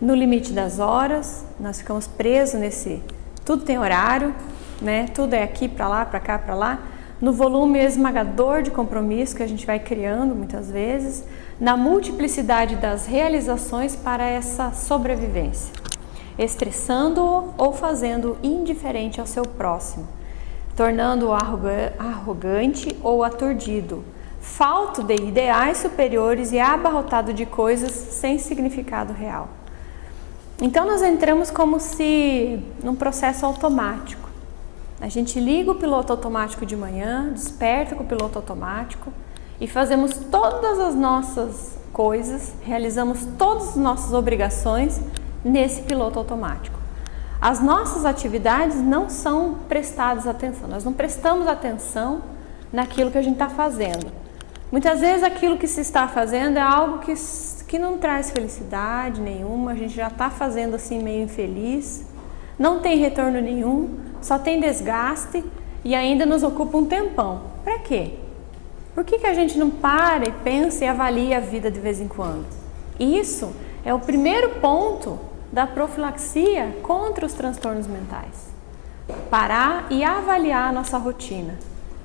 No limite das horas, nós ficamos presos nesse... Tudo tem horário, né? Tudo é aqui para lá, para cá, para lá. No volume esmagador de compromisso que a gente vai criando muitas vezes. Na multiplicidade das realizações para essa sobrevivência. Estressando-o ou fazendo-o indiferente ao seu próximo. Tornando-o arrogante ou aturdido. Falto de ideais superiores e abarrotado de coisas sem significado real. Então nós entramos como se num processo automático. A gente liga o piloto automático de manhã, desperta com o piloto automático e fazemos todas as nossas coisas, realizamos todas as nossas obrigações nesse piloto automático. As nossas atividades não são prestadas atenção, nós não prestamos atenção naquilo que a gente está fazendo. Muitas vezes aquilo que se está fazendo é algo que não traz felicidade nenhuma, a gente já está fazendo assim meio infeliz, não tem retorno nenhum, só tem desgaste e ainda nos ocupa um tempão. Para quê? Por que a gente não para e pensa e avalia a vida de vez em quando? Isso é o primeiro ponto da profilaxia contra os transtornos mentais. Parar e avaliar a nossa rotina,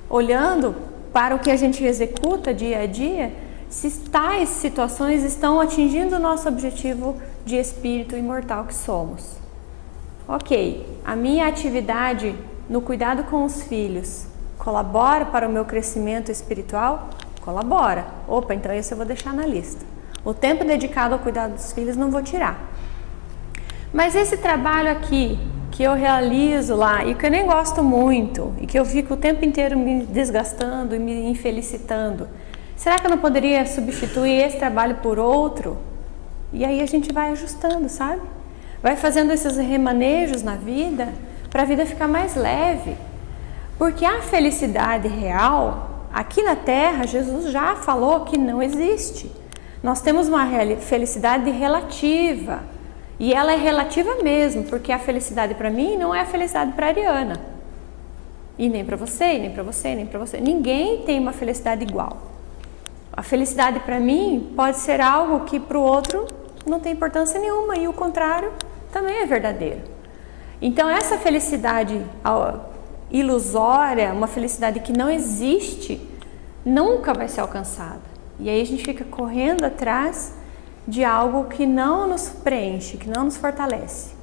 olhando para o que a gente executa dia a dia, se tais situações estão atingindo o nosso objetivo de espírito imortal que somos. Ok, a minha atividade no cuidado com os filhos colabora para o meu crescimento espiritual? Colabora. Opa, então esse eu vou deixar na lista. O tempo dedicado ao cuidado dos filhos não vou tirar. Mas esse trabalho aqui, que eu realizo lá e que eu nem gosto muito e que eu fico o tempo inteiro me desgastando e me infelicitando, será que eu não poderia substituir esse trabalho por outro? E aí a gente vai ajustando, sabe? Vai fazendo esses remanejos na vida para a vida ficar mais leve. Porque a felicidade real, aqui na Terra, Jesus já falou que não existe. Nós temos uma felicidade relativa. E ela é relativa mesmo, porque a felicidade para mim não é a felicidade para a Ariana. E nem para você, nem para você, nem para você. Ninguém tem uma felicidade igual. A felicidade para mim pode ser algo que para o outro não tem importância nenhuma e o contrário também é verdadeiro. Então essa felicidade ilusória, uma felicidade que não existe, nunca vai ser alcançada. E aí a gente fica correndo atrás de algo que não nos preenche, que não nos fortalece.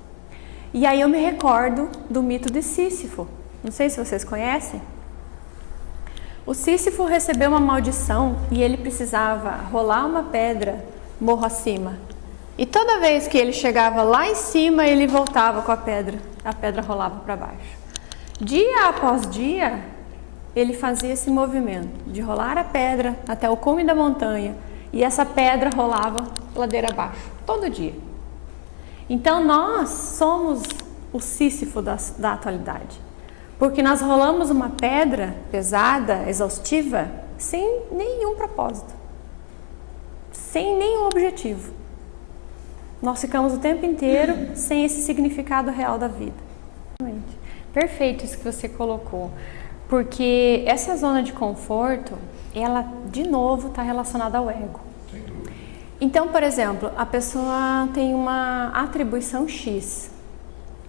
E aí eu me recordo do mito de Sísifo. Não sei se vocês conhecem. O Sísifo recebeu uma maldição e ele precisava rolar uma pedra morro acima. E toda vez que ele chegava lá em cima, ele voltava com a pedra rolava para baixo. Dia após dia, ele fazia esse movimento de rolar a pedra até o cume da montanha e essa pedra rolava ladeira abaixo, todo dia. Então nós somos o Sísifo da atualidade, porque nós rolamos uma pedra pesada, exaustiva, sem nenhum propósito, sem nenhum objetivo. Nós ficamos o tempo inteiro sem esse significado real da vida. Perfeito isso que você colocou, porque essa zona de conforto, ela de novo está relacionada ao ego. Então, por exemplo, a pessoa tem uma atribuição X,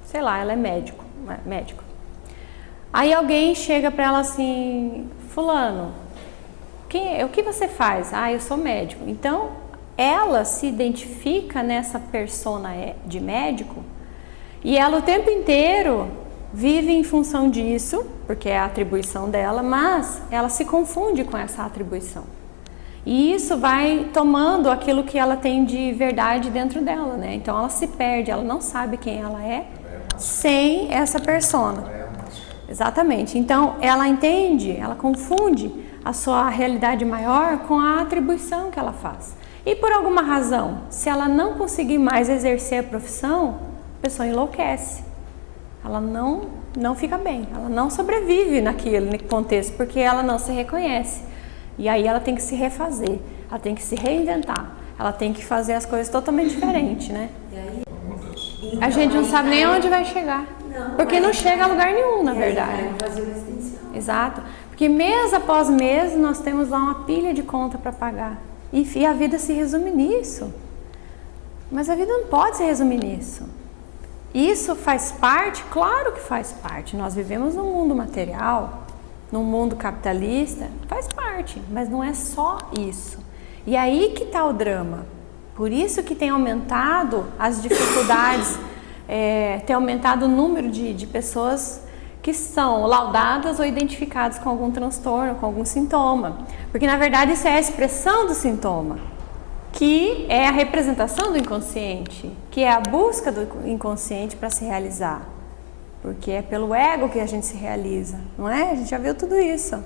sei lá, ela é médico. Aí alguém chega para ela assim, fulano, o que você faz? Ah, eu sou médico. Então, ela se identifica nessa persona de médico e ela o tempo inteiro vive em função disso, porque é a atribuição dela, mas ela se confunde com essa atribuição. E isso vai tomando aquilo que ela tem de verdade dentro dela, né? Então ela se perde, ela não sabe quem ela é sem essa persona. Exatamente. Então ela entende, ela confunde a sua realidade maior com a atribuição que ela faz. E por alguma razão, se ela não conseguir mais exercer a profissão, a pessoa enlouquece. Ela não fica bem, ela não sobrevive naquele contexto, porque ela não se reconhece. E aí ela tem que se refazer, ela tem que se reinventar, ela tem que fazer as coisas totalmente diferentes, né? E aí, A gente não sabe nem onde vai chegar. Não, Porque não chega a lugar nenhum, na E aí verdade. vai um vazio existencial. Exato. Porque mês após mês nós temos lá uma pilha de conta para pagar. E a vida se resume nisso. Mas a vida não pode se resumir nisso. Isso faz parte? Claro que faz parte. Nós vivemos num mundo material, num mundo capitalista, faz parte, mas não é só isso. E aí que está o drama. Por isso que tem aumentado as dificuldades, tem aumentado o número de pessoas que são laudadas ou identificadas com algum transtorno, com algum sintoma. Porque na verdade isso é a expressão do sintoma, que é a representação do inconsciente, que é a busca do inconsciente para se realizar. Porque é pelo ego que a gente se realiza, não é? A gente já viu tudo isso.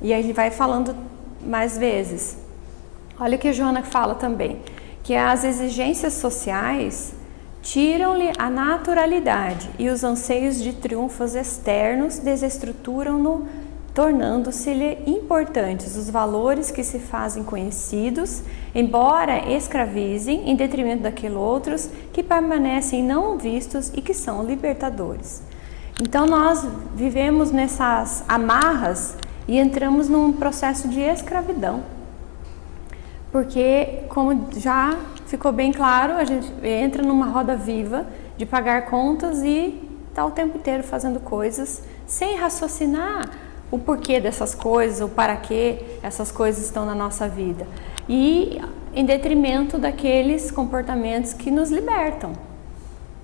E aí a gente vai falando mais vezes. Olha o que a Joana fala também, que as exigências sociais tiram-lhe a naturalidade e os anseios de triunfos externos desestruturam-no, tornando-se-lhe importantes os valores que se fazem conhecidos, embora escravizem em detrimento daqueles outros que permanecem não vistos e que são libertadores. Então nós vivemos nessas amarras e entramos num processo de escravidão. Porque, como já ficou bem claro, a gente entra numa roda viva de pagar contas e está o tempo inteiro fazendo coisas sem raciocinar o porquê dessas coisas, o para que essas coisas estão na nossa vida. E em detrimento daqueles comportamentos que nos libertam.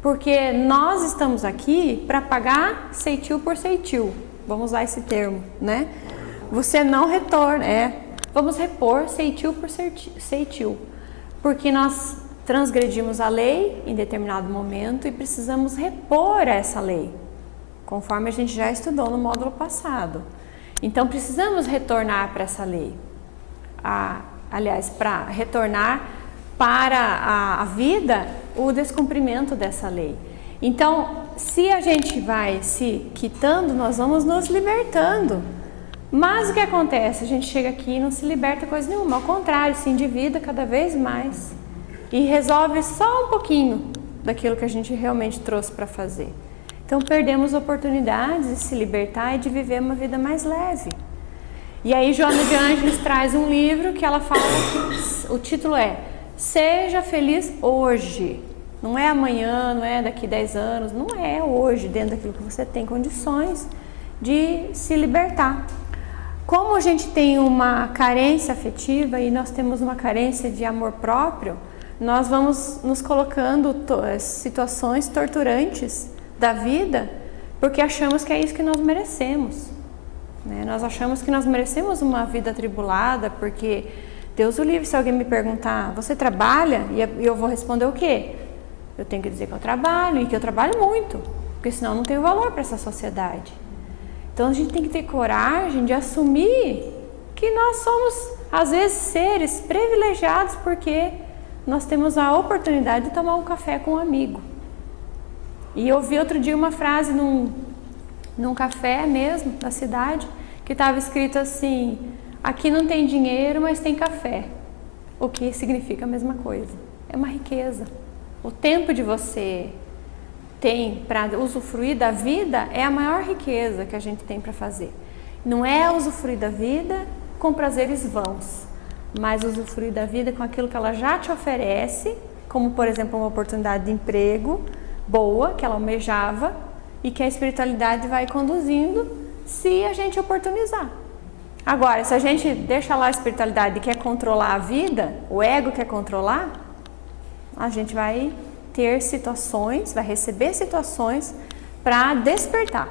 Porque nós estamos aqui para pagar ceitil por ceitil. Vamos usar esse termo, né? Você não retorna, vamos repor ceitil por ceitil. Porque nós transgredimos a lei em determinado momento e precisamos repor essa lei, conforme a gente já estudou no módulo passado. Então precisamos retornar para essa lei. Aliás, para retornar para a vida o descumprimento dessa lei. Então, se a gente vai se quitando, nós vamos nos libertando. Mas o que acontece? A gente chega aqui e não se liberta coisa nenhuma, ao contrário, se endivida cada vez mais e resolve só um pouquinho daquilo que a gente realmente trouxe para fazer. Então perdemos oportunidades de se libertar e de viver uma vida mais leve. E aí Joana de Ângeles traz um livro que ela fala, o título é Seja Feliz Hoje. Não é amanhã, não é daqui 10 anos, não é hoje, dentro daquilo que você tem condições de se libertar. Como a gente tem uma carência afetiva e nós temos uma carência de amor próprio, nós vamos nos colocando situações torturantes da vida porque achamos que é isso que nós merecemos. Né? Nós achamos que nós merecemos uma vida atribulada porque, Deus o livre, se alguém me perguntar, você trabalha? E eu vou responder o quê? Eu tenho que dizer que eu trabalho e que eu trabalho muito, porque senão eu não tenho valor para essa sociedade. Então a gente tem que ter coragem de assumir que nós somos, às vezes, seres privilegiados porque nós temos a oportunidade de tomar um café com um amigo. E eu ouvi outro dia uma frase num café mesmo, da cidade, que estava escrito assim, aqui não tem dinheiro, mas tem café. O que significa a mesma coisa. É uma riqueza. O tempo de você tem para usufruir da vida é a maior riqueza que a gente tem para fazer. Não é usufruir da vida com prazeres vãos, mas usufruir da vida com aquilo que ela já te oferece, como por exemplo uma oportunidade de emprego boa, que ela almejava e que a espiritualidade vai conduzindo se a gente oportunizar. Agora, se a gente deixa lá a espiritualidade e quer controlar a vida, o ego quer controlar, a gente vai ter situações, vai receber situações para despertar.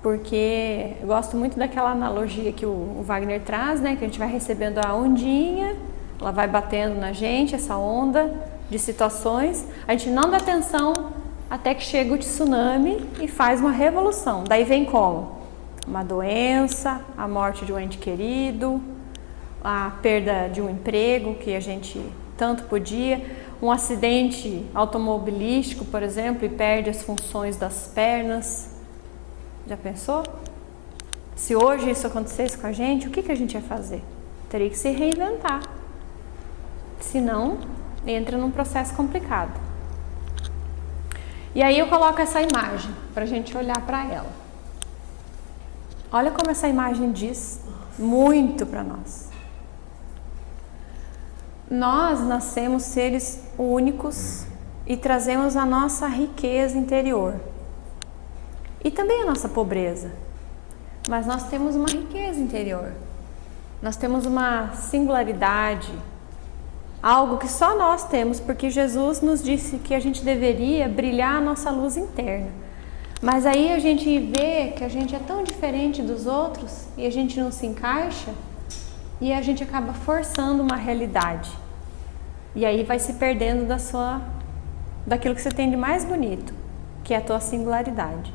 Porque eu gosto muito daquela analogia que o Wagner traz, né? Que a gente vai recebendo a ondinha, ela vai batendo na gente, essa onda de situações, a gente não dá atenção até que chega o tsunami e faz uma revolução. Daí vem como? Uma doença, a morte de um ente querido, a perda de um emprego que a gente tanto podia, um acidente automobilístico, por exemplo, e perde as funções das pernas. Já pensou? Se hoje isso acontecesse com a gente, o que a gente ia fazer? Teria que se reinventar. Senão, entra num processo complicado. E aí eu coloco essa imagem para a gente olhar para ela. Olha como essa imagem diz muito para nós. Nós nascemos seres únicos e trazemos a nossa riqueza interior e também a nossa pobreza, mas nós temos uma riqueza interior, nós temos uma singularidade, algo que só nós temos, porque Jesus nos disse que a gente deveria brilhar a nossa luz interna. Mas aí a gente vê que a gente é tão diferente dos outros e a gente não se encaixa e a gente acaba forçando uma realidade. E aí vai se perdendo daquilo que você tem de mais bonito, que é a tua singularidade.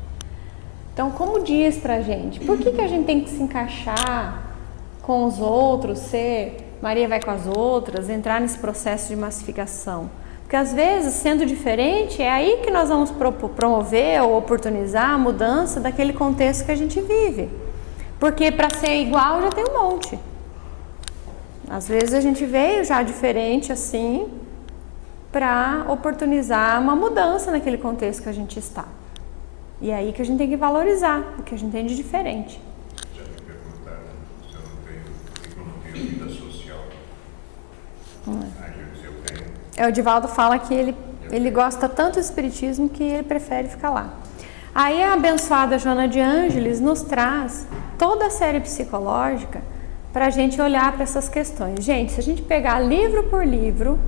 Então, como diz pra gente, por que a gente tem que se encaixar com os outros, ser Maria vai com as outras, entrar nesse processo de massificação? Porque às vezes, sendo diferente, é aí que nós vamos promover ou oportunizar a mudança daquele contexto que a gente vive. Porque para ser igual já tem um monte. Às vezes a gente veio já diferente assim para oportunizar uma mudança naquele contexto que a gente está. E é aí que a gente tem que valorizar o que a gente tem de diferente. Já me perguntaram se eu não tenho vida social. Aí eu disse, eu tenho. O Divaldo fala que ele gosta tanto do espiritismo que ele prefere ficar lá. Aí a abençoada Joana de Ângeles nos traz toda a série psicológica para a gente olhar para essas questões. Gente, se a gente pegar livro por livro,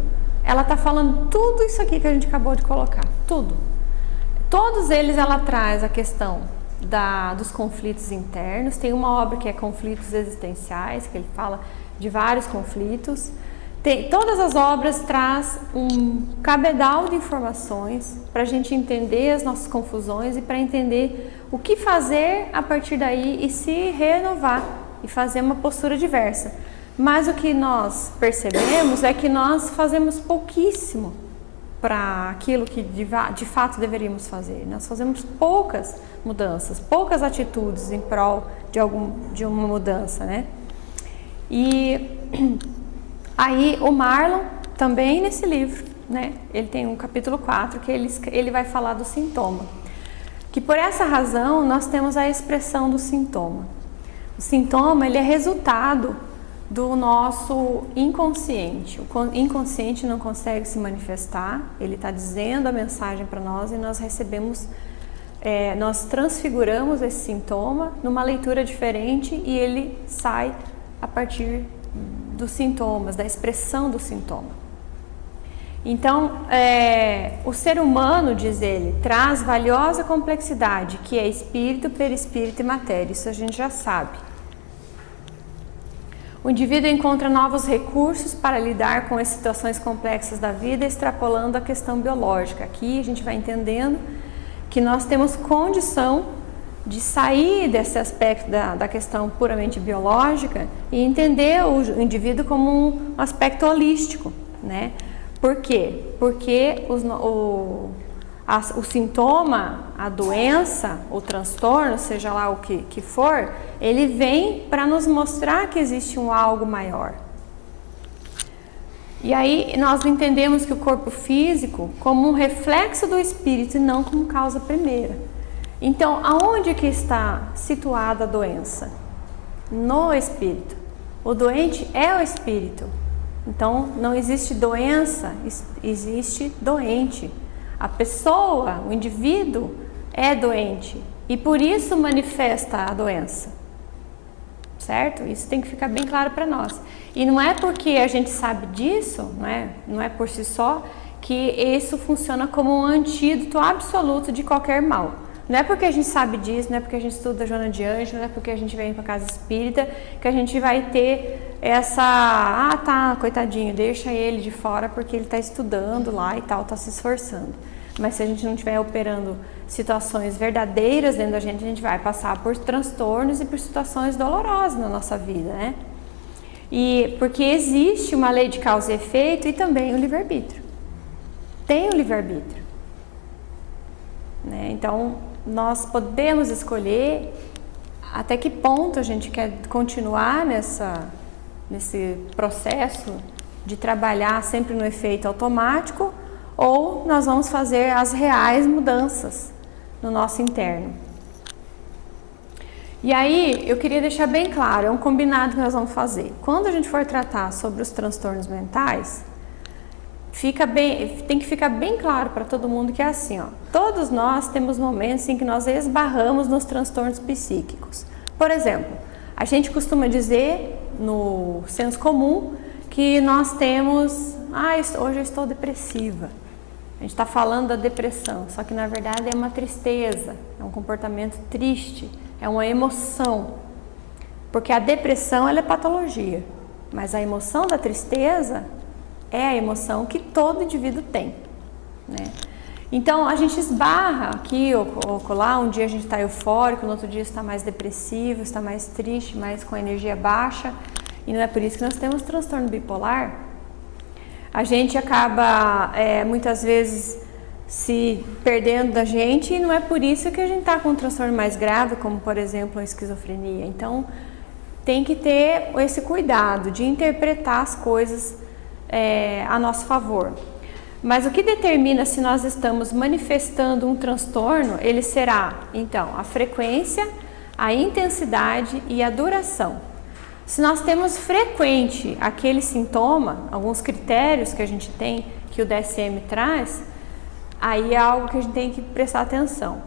ela está falando tudo isso aqui que a gente acabou de colocar, tudo. Todos eles ela traz a questão dos conflitos internos. Tem uma obra que é Conflitos Existenciais, que ele fala de vários conflitos. Todas as obras traz um cabedal de informações para a gente entender as nossas confusões e para entender o que fazer a partir daí e se renovar e fazer uma postura diversa. Mas o que nós percebemos é que nós fazemos pouquíssimo para aquilo que de fato deveríamos fazer. Nós fazemos poucas mudanças, poucas atitudes em prol de uma mudança, né? E aí o Marlon, também nesse livro, né? Ele tem um capítulo 4 que ele vai falar do sintoma. Que por essa razão nós temos a expressão do sintoma. O sintoma, ele é resultado do nosso inconsciente. O inconsciente não consegue se manifestar, ele está dizendo a mensagem para nós e nós recebemos, nós transfiguramos esse sintoma numa leitura diferente e ele sai a partir dos sintomas, da expressão do sintoma. Então, o ser humano, diz ele, traz valiosa complexidade, que é espírito, perispírito e matéria. Isso a gente já sabe. O indivíduo encontra novos recursos para lidar com as situações complexas da vida, extrapolando a questão biológica. Aqui a gente vai entendendo que nós temos condição de sair desse aspecto da questão puramente biológica e entender o indivíduo como um aspecto holístico, né? Por quê? Porque o sintoma, a doença, o transtorno, seja lá o que for, ele vem para nos mostrar que existe um algo maior. E aí nós entendemos que o corpo físico como um reflexo do espírito e não como causa primeira. Então, aonde que está situada a doença? No espírito. O doente é o espírito. Então, não existe doença, existe doente. A pessoa, o indivíduo, é doente e por isso manifesta a doença, certo? Isso tem que ficar bem claro para nós. E não é porque a gente sabe disso, não é por si só, que isso funciona como um antídoto absoluto de qualquer mal. Não é porque a gente sabe disso, não é porque a gente estuda Joana de Ângeles, não é porque a gente vem para a casa espírita que a gente vai ter essa, coitadinho, deixa ele de fora porque ele está estudando lá e tal, está se esforçando. Mas se a gente não estiver operando situações verdadeiras dentro da gente, a gente vai passar por transtornos e por situações dolorosas na nossa vida, né? E porque existe uma lei de causa e efeito e também o livre-arbítrio. Tem o livre-arbítrio, né? Então, nós podemos escolher até que ponto a gente quer continuar nesse processo de trabalhar sempre no efeito automático ou nós vamos fazer as reais mudanças no nosso interno. E aí, eu queria deixar bem claro, é um combinado que nós vamos fazer. Quando a gente for tratar sobre os transtornos mentais, tem que ficar bem claro para todo mundo que é assim, ó. Todos nós temos momentos em que nós esbarramos nos transtornos psíquicos. Por exemplo, a gente costuma dizer, no senso comum, que nós temos, hoje eu estou depressiva. A gente está falando da depressão, só que na verdade é uma tristeza, é um comportamento triste, é uma emoção. Porque a depressão ela é patologia, mas a emoção da tristeza é a emoção que todo indivíduo tem, né? Então a gente esbarra aqui ou lá, um dia a gente está eufórico, no outro dia está mais depressivo, está mais triste, mais com a energia baixa, e não é por isso que nós temos transtorno bipolar. A gente acaba muitas vezes se perdendo da gente e não é por isso que a gente está com um transtorno mais grave, como por exemplo a esquizofrenia. Então tem que ter esse cuidado de interpretar as coisas a nosso favor. Mas o que determina se nós estamos manifestando um transtorno, ele será, então, a frequência, a intensidade e a duração. Se nós temos frequente aquele sintoma, alguns critérios que a gente tem, que o DSM traz, aí é algo que a gente tem que prestar atenção.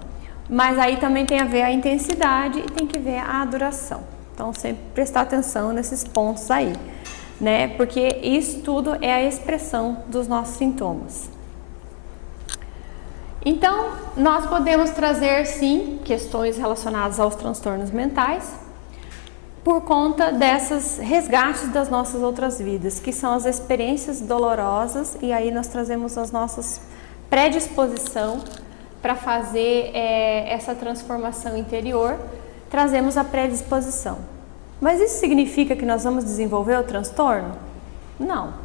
Mas aí também tem a ver a intensidade e tem que ver a duração. Então, sempre prestar atenção nesses pontos aí, né? Porque isso tudo é a expressão dos nossos sintomas. Então, nós podemos trazer, sim, questões relacionadas aos transtornos mentais por conta desses resgates das nossas outras vidas, que são as experiências dolorosas, e aí nós trazemos as nossas predisposição para fazer essa transformação interior, trazemos a predisposição. Mas isso significa que nós vamos desenvolver o transtorno? Não.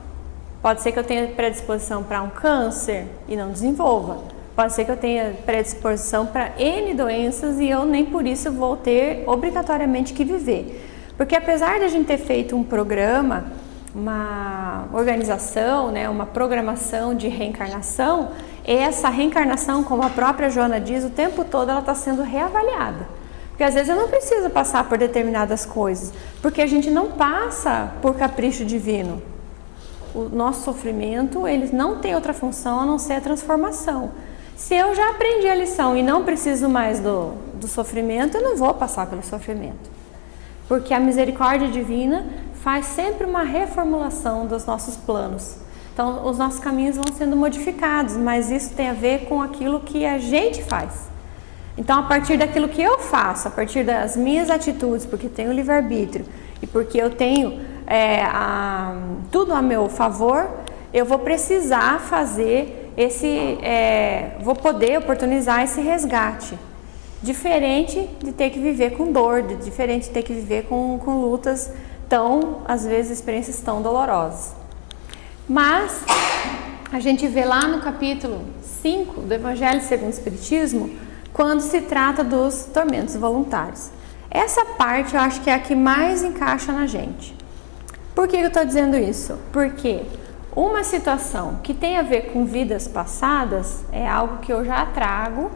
Pode ser que eu tenha predisposição para um câncer e não desenvolva. Pode ser que eu tenha predisposição para N doenças e eu nem por isso vou ter obrigatoriamente que viver. Porque apesar de a gente ter feito um programa, uma organização, né, uma programação de reencarnação, essa reencarnação, como a própria Joana diz, o tempo todo ela está sendo reavaliada. Porque às vezes eu não preciso passar por determinadas coisas, porque a gente não passa por capricho divino. O nosso sofrimento, ele não tem outra função a não ser a transformação. Se eu já aprendi a lição e não preciso mais do sofrimento, eu não vou passar pelo sofrimento. Porque a misericórdia divina faz sempre uma reformulação dos nossos planos. Então, os nossos caminhos vão sendo modificados, mas isso tem a ver com aquilo que a gente faz. Então, a partir daquilo que eu faço, a partir das minhas atitudes, porque tenho livre-arbítrio e porque eu tenho tudo a meu favor, eu vou precisar fazer vou poder oportunizar esse resgate. Diferente de ter que viver com dor, diferente de ter que viver com lutas às vezes, experiências tão dolorosas. Mas, a gente vê lá no capítulo 5 do Evangelho segundo o Espiritismo, quando se trata dos tormentos voluntários. Essa parte eu acho que é a que mais encaixa na gente. Por que eu estou dizendo isso? Porque uma situação que tem a ver com vidas passadas é algo que eu já trago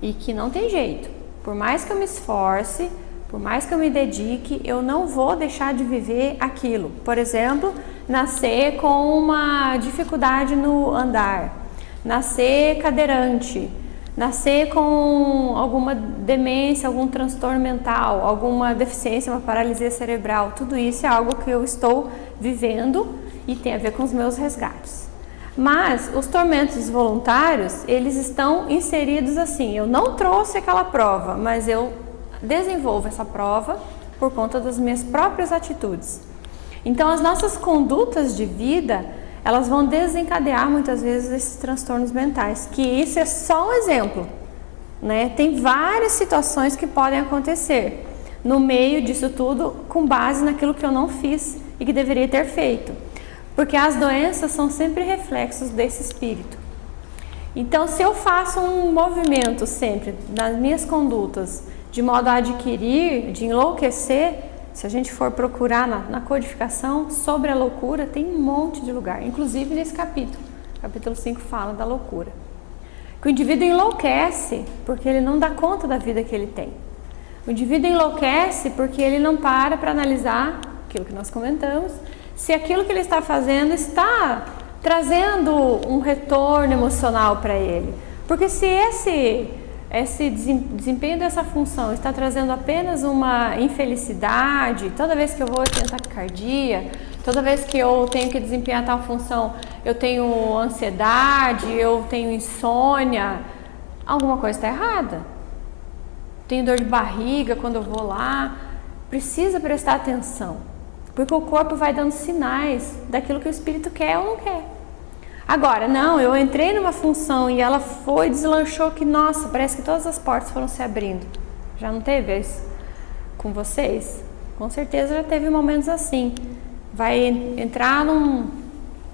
e que não tem jeito. Por mais que eu me esforce, por mais que eu me dedique, eu não vou deixar de viver aquilo. Por exemplo, nascer com uma dificuldade no andar, nascer cadeirante, nascer com alguma demência, algum transtorno mental, alguma deficiência, uma paralisia cerebral, tudo isso é algo que eu estou vivendo e tem a ver com os meus resgates. Mas os tormentos voluntários, eles estão inseridos assim, eu não trouxe aquela prova, mas eu desenvolvo essa prova por conta das minhas próprias atitudes. Então as nossas condutas de vida, elas vão desencadear muitas vezes esses transtornos mentais, que isso é só um exemplo, né? Tem várias situações que podem acontecer no meio disso tudo com base naquilo que eu não fiz e que deveria ter feito, porque as doenças são sempre reflexos desse espírito. Então, se eu faço um movimento sempre nas minhas condutas de modo a adquirir, de enlouquecer, se a gente for procurar na codificação sobre a loucura, tem um monte de lugar, inclusive nesse capítulo, capítulo 5 fala da loucura. Que o indivíduo enlouquece porque ele não dá conta da vida que ele tem. O indivíduo enlouquece porque ele não para analisar aquilo que nós comentamos, se aquilo que ele está fazendo está trazendo um retorno emocional para ele. Porque se esse desempenho dessa função está trazendo apenas uma infelicidade, toda vez que eu vou ter taquicardia, toda vez que eu tenho que desempenhar tal função, eu tenho ansiedade, eu tenho insônia, alguma coisa está errada. Tenho dor de barriga quando eu vou lá, precisa prestar atenção, porque o corpo vai dando sinais daquilo que o espírito quer ou não quer. Agora, não, eu entrei numa função e ela deslanchou que, nossa, parece que todas as portas foram se abrindo. Já não teve isso com vocês? Com certeza já teve momentos assim. Vai entrar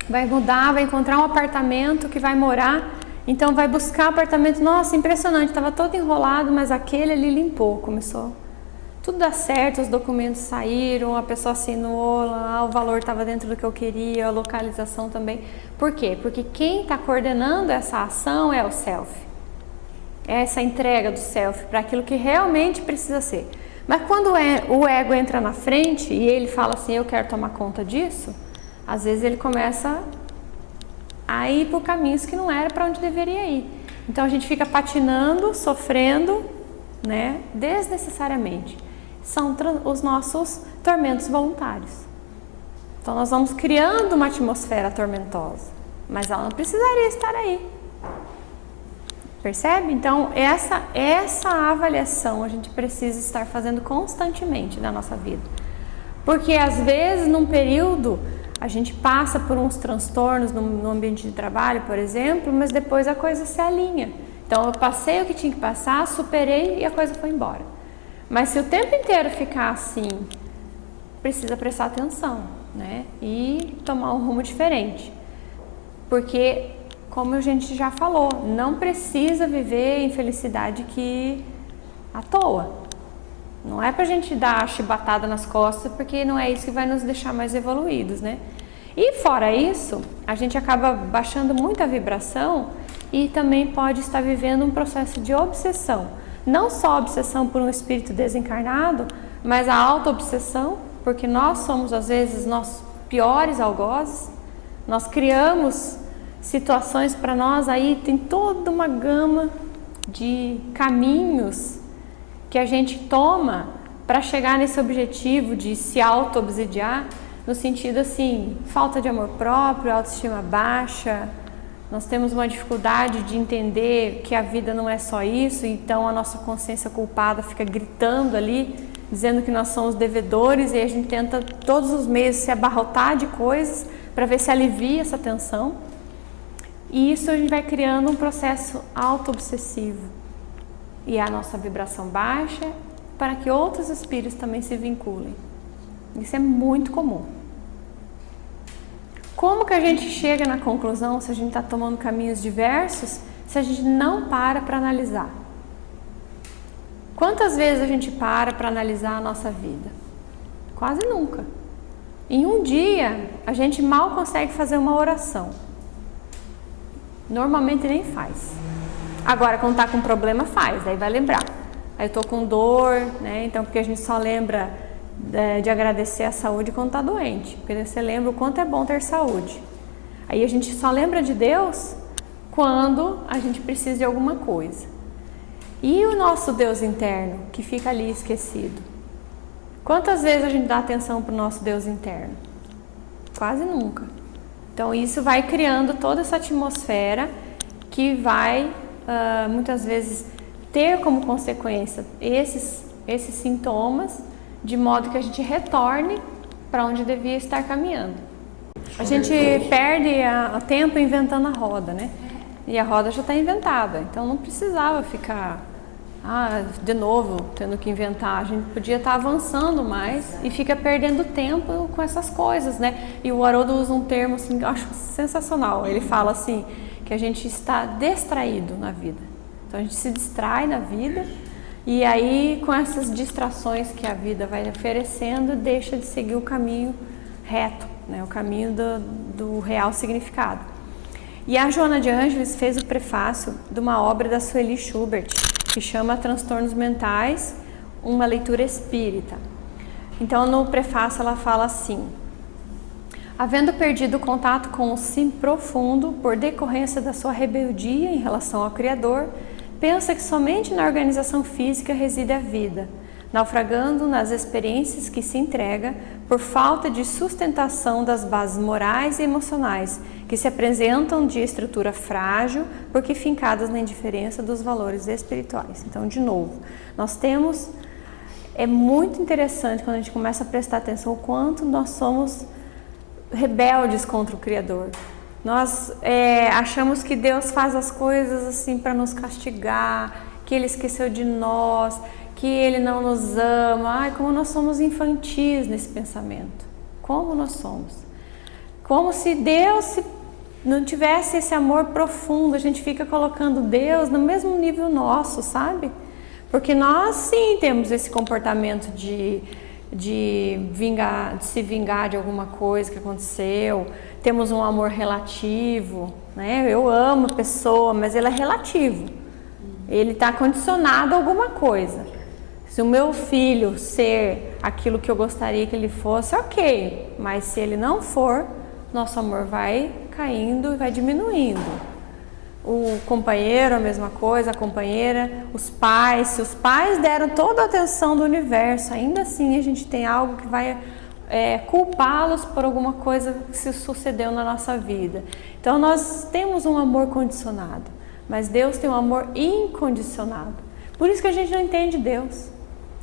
vai mudar, vai encontrar um apartamento que vai morar, então vai buscar apartamento, nossa, impressionante, estava todo enrolado, mas aquele ali limpou, começou tudo dá certo, os documentos saíram, a pessoa assinou, o valor estava dentro do que eu queria, a localização também. Por quê? Porque quem está coordenando essa ação é o self. É essa entrega do self para aquilo que realmente precisa ser. Mas quando o ego entra na frente e ele fala assim, eu quero tomar conta disso, às vezes ele começa a ir por caminhos que não era para onde deveria ir. Então a gente fica patinando, sofrendo, né, desnecessariamente. São os nossos tormentos voluntários. Então nós vamos criando uma atmosfera tormentosa, mas ela não precisaria estar aí. Percebe? Então essa avaliação a gente precisa estar fazendo constantemente na nossa vida. Porque às vezes num período a gente passa por uns transtornos no ambiente de trabalho, por exemplo, mas depois a coisa se alinha. Então eu passei o que tinha que passar, superei e a coisa foi embora. Mas se o tempo inteiro ficar assim, precisa prestar atenção, né? E tomar um rumo diferente. Porque, como a gente já falou, não precisa viver infelicidade à toa. Não é pra gente dar chibatada nas costas, porque não é isso que vai nos deixar mais evoluídos, né? E fora isso, a gente acaba baixando muito a vibração e também pode estar vivendo um processo de obsessão. Não só a obsessão por um espírito desencarnado, mas a auto-obsessão, porque nós somos às vezes nossos piores algozes. Nós criamos situações para nós, aí tem toda uma gama de caminhos que a gente toma para chegar nesse objetivo de se auto-obsidiar, no sentido assim, falta de amor próprio, autoestima baixa. Nós temos uma dificuldade de entender que a vida não é só isso, então a nossa consciência culpada fica gritando ali, dizendo que nós somos devedores, e a gente tenta todos os meios se abarrotar de coisas para ver se alivia essa tensão. E isso a gente vai criando um processo auto-obsessivo. E a nossa vibração baixa para que outros espíritos também se vinculem. Isso é muito comum. Como que a gente chega na conclusão se a gente está tomando caminhos diversos, se a gente não para analisar? Quantas vezes a gente para analisar a nossa vida? Quase nunca. Em um dia, a gente mal consegue fazer uma oração. Normalmente nem faz. Agora, quando está com problema, faz, daí vai lembrar. Aí eu estou com dor, né? Então, porque a gente só lembra de agradecer a saúde quando está doente, porque você lembra o quanto é bom ter saúde. Aí a gente só lembra de Deus quando a gente precisa de alguma coisa. E o nosso Deus interno, que fica ali esquecido? Quantas vezes a gente dá atenção para o nosso Deus interno? Quase nunca. Então isso vai criando toda essa atmosfera que vai muitas vezes ter como consequência esses sintomas, de modo que a gente retorne para onde devia estar caminhando. A gente perde tempo inventando a roda, né? E a roda já está inventada, então não precisava ficar de novo tendo que inventar. A gente podia estar avançando mais e fica perdendo tempo com essas coisas, né? E o Haroldo usa um termo assim, que eu acho sensacional. Ele fala assim, que a gente está distraído na vida. Então a gente se distrai na vida. E aí, com essas distrações que a vida vai oferecendo, deixa de seguir o caminho reto, né? O caminho do real significado. E a Joana de Ângeles fez o prefácio de uma obra da Sueli Schubert, que chama Transtornos Mentais, uma leitura espírita. Então, no prefácio ela fala assim: havendo perdido o contato com o si profundo por decorrência da sua rebeldia em relação ao Criador, pensa que somente na organização física reside a vida, naufragando nas experiências que se entrega por falta de sustentação das bases morais e emocionais, que se apresentam de estrutura frágil, porque fincadas na indiferença dos valores espirituais. Então, de novo, nós temos... É muito interessante quando a gente começa a prestar atenção o quanto nós somos rebeldes contra o Criador. Nós achamos que Deus faz as coisas assim para nos castigar, que Ele esqueceu de nós, que Ele não nos ama. Ai, como nós somos infantis nesse pensamento. Como nós somos. Como se Deus não tivesse esse amor profundo. A gente fica colocando Deus no mesmo nível nosso, sabe? Porque nós sim temos esse comportamento de se vingar de alguma coisa que aconteceu, temos um amor relativo, né? Eu amo a pessoa, mas ele é relativo, ele está condicionado a alguma coisa. Se o meu filho ser aquilo que eu gostaria que ele fosse, ok, mas se ele não for, nosso amor vai caindo e vai diminuindo. O companheiro, a mesma coisa, a companheira, os pais, se os pais deram toda a atenção do universo, ainda assim a gente tem algo que vai culpá-los por alguma coisa que se sucedeu na nossa vida. Então nós temos um amor condicionado, mas Deus tem um amor incondicionado. Por isso que a gente não entende Deus.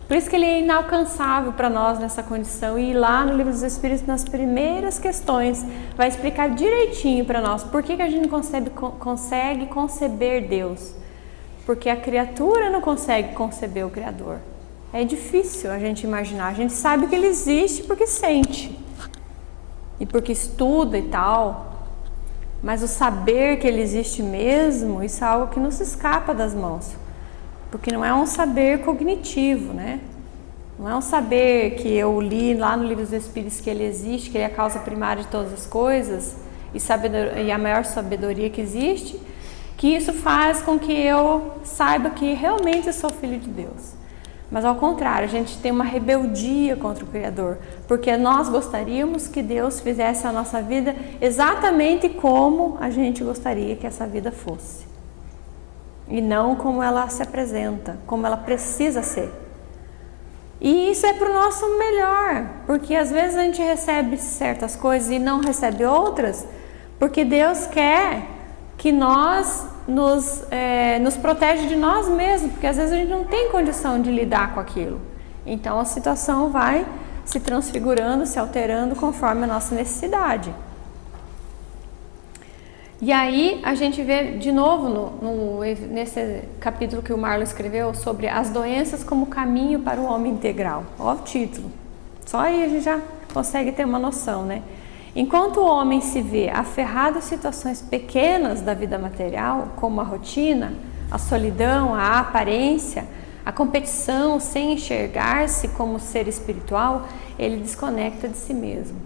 Por isso que Ele é inalcançável para nós nessa condição. E lá no Livro dos Espíritos, nas primeiras questões, vai explicar direitinho para nós por que a gente não consegue conceber Deus. Porque a criatura não consegue conceber o Criador. É difícil a gente imaginar. A gente sabe que Ele existe porque sente. E porque estuda e tal. Mas o saber que Ele existe mesmo, isso é algo que nos escapa das mãos. Porque não é um saber cognitivo, né? Não é um saber que eu li lá no Livro dos Espíritos que Ele existe, que Ele é a causa primária de todas as coisas e a maior sabedoria que existe, que isso faz com que eu saiba que realmente eu sou filho de Deus. Mas ao contrário, a gente tem uma rebeldia contra o Criador, porque nós gostaríamos que Deus fizesse a nossa vida exatamente como a gente gostaria que essa vida fosse. E não como ela se apresenta, como ela precisa ser. E isso é para o nosso melhor, porque às vezes a gente recebe certas coisas e não recebe outras, porque Deus quer que nós nos protege de nós mesmos, porque às vezes a gente não tem condição de lidar com aquilo. Então a situação vai se transfigurando, se alterando conforme a nossa necessidade. E aí a gente vê de novo nesse capítulo que o Marlon escreveu sobre as doenças como caminho para o homem integral. Olha o título. Só aí a gente já consegue ter uma noção, né? Enquanto o homem se vê aferrado a situações pequenas da vida material, como a rotina, a solidão, a aparência, a competição, sem enxergar-se como ser espiritual, ele desconecta de si mesmo.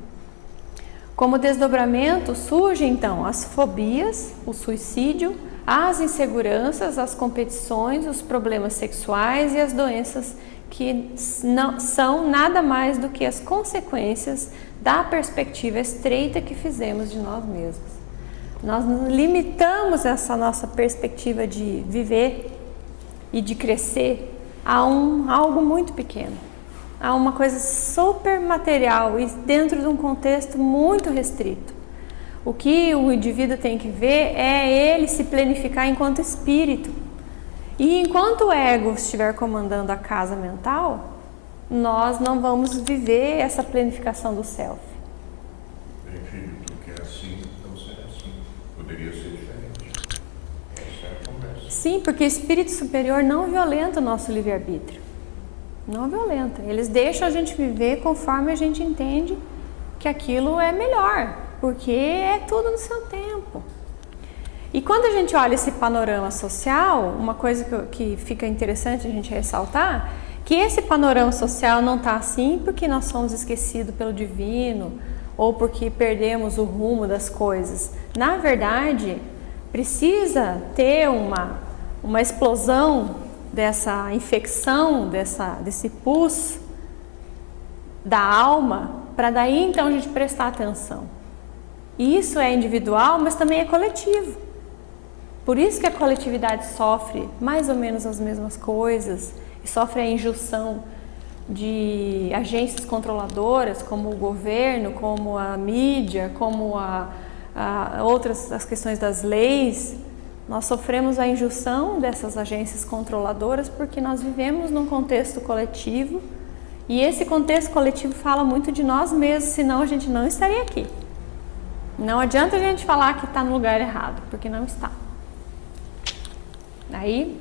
Como desdobramento, surgem então as fobias, o suicídio, as inseguranças, as competições, os problemas sexuais e as doenças que não são nada mais do que as consequências da perspectiva estreita que fizemos de nós mesmos. Nós limitamos essa nossa perspectiva de viver e de crescer a algo muito pequeno, a uma coisa super material e dentro de um contexto muito restrito. O que o indivíduo tem que ver é ele se planificar enquanto espírito. E enquanto o ego estiver comandando a casa mental, nós não vamos viver essa planificação do self. Bem, filho, tu quer assim, não será assim. Poderia ser diferente. Essa é a conversa. Sim, porque o espírito superior não violenta o nosso livre-arbítrio. Não violenta. Eles deixam a gente viver conforme a gente entende que aquilo é melhor, porque é tudo no seu tempo. E quando a gente olha esse panorama social, uma coisa que fica interessante a gente ressaltar, que esse panorama social não está assim porque nós somos esquecidos pelo divino, ou porque perdemos o rumo das coisas. Na verdade, precisa ter uma explosão dessa infecção, desse pus da alma, para daí então a gente prestar atenção. Isso é individual, mas também é coletivo. Por isso que a coletividade sofre mais ou menos as mesmas coisas e sofre a injunção de agências controladoras, como o governo, como a mídia, como as questões das leis. Nós sofremos a injunção dessas agências controladoras porque nós vivemos num contexto coletivo e esse contexto coletivo fala muito de nós mesmos, senão a gente não estaria aqui. Não adianta a gente falar que está no lugar errado, porque não está. Aí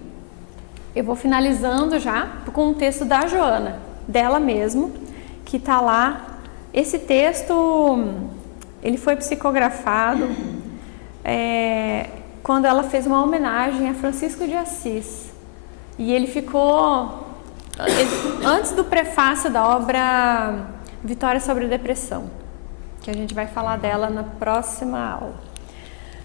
eu vou finalizando já com um texto da Joana, dela mesmo, que está lá. Esse texto, ele foi psicografado quando ela fez uma homenagem a Francisco de Assis. E ele ficou antes do prefácio da obra Vitória sobre a Depressão, que a gente vai falar dela na próxima aula.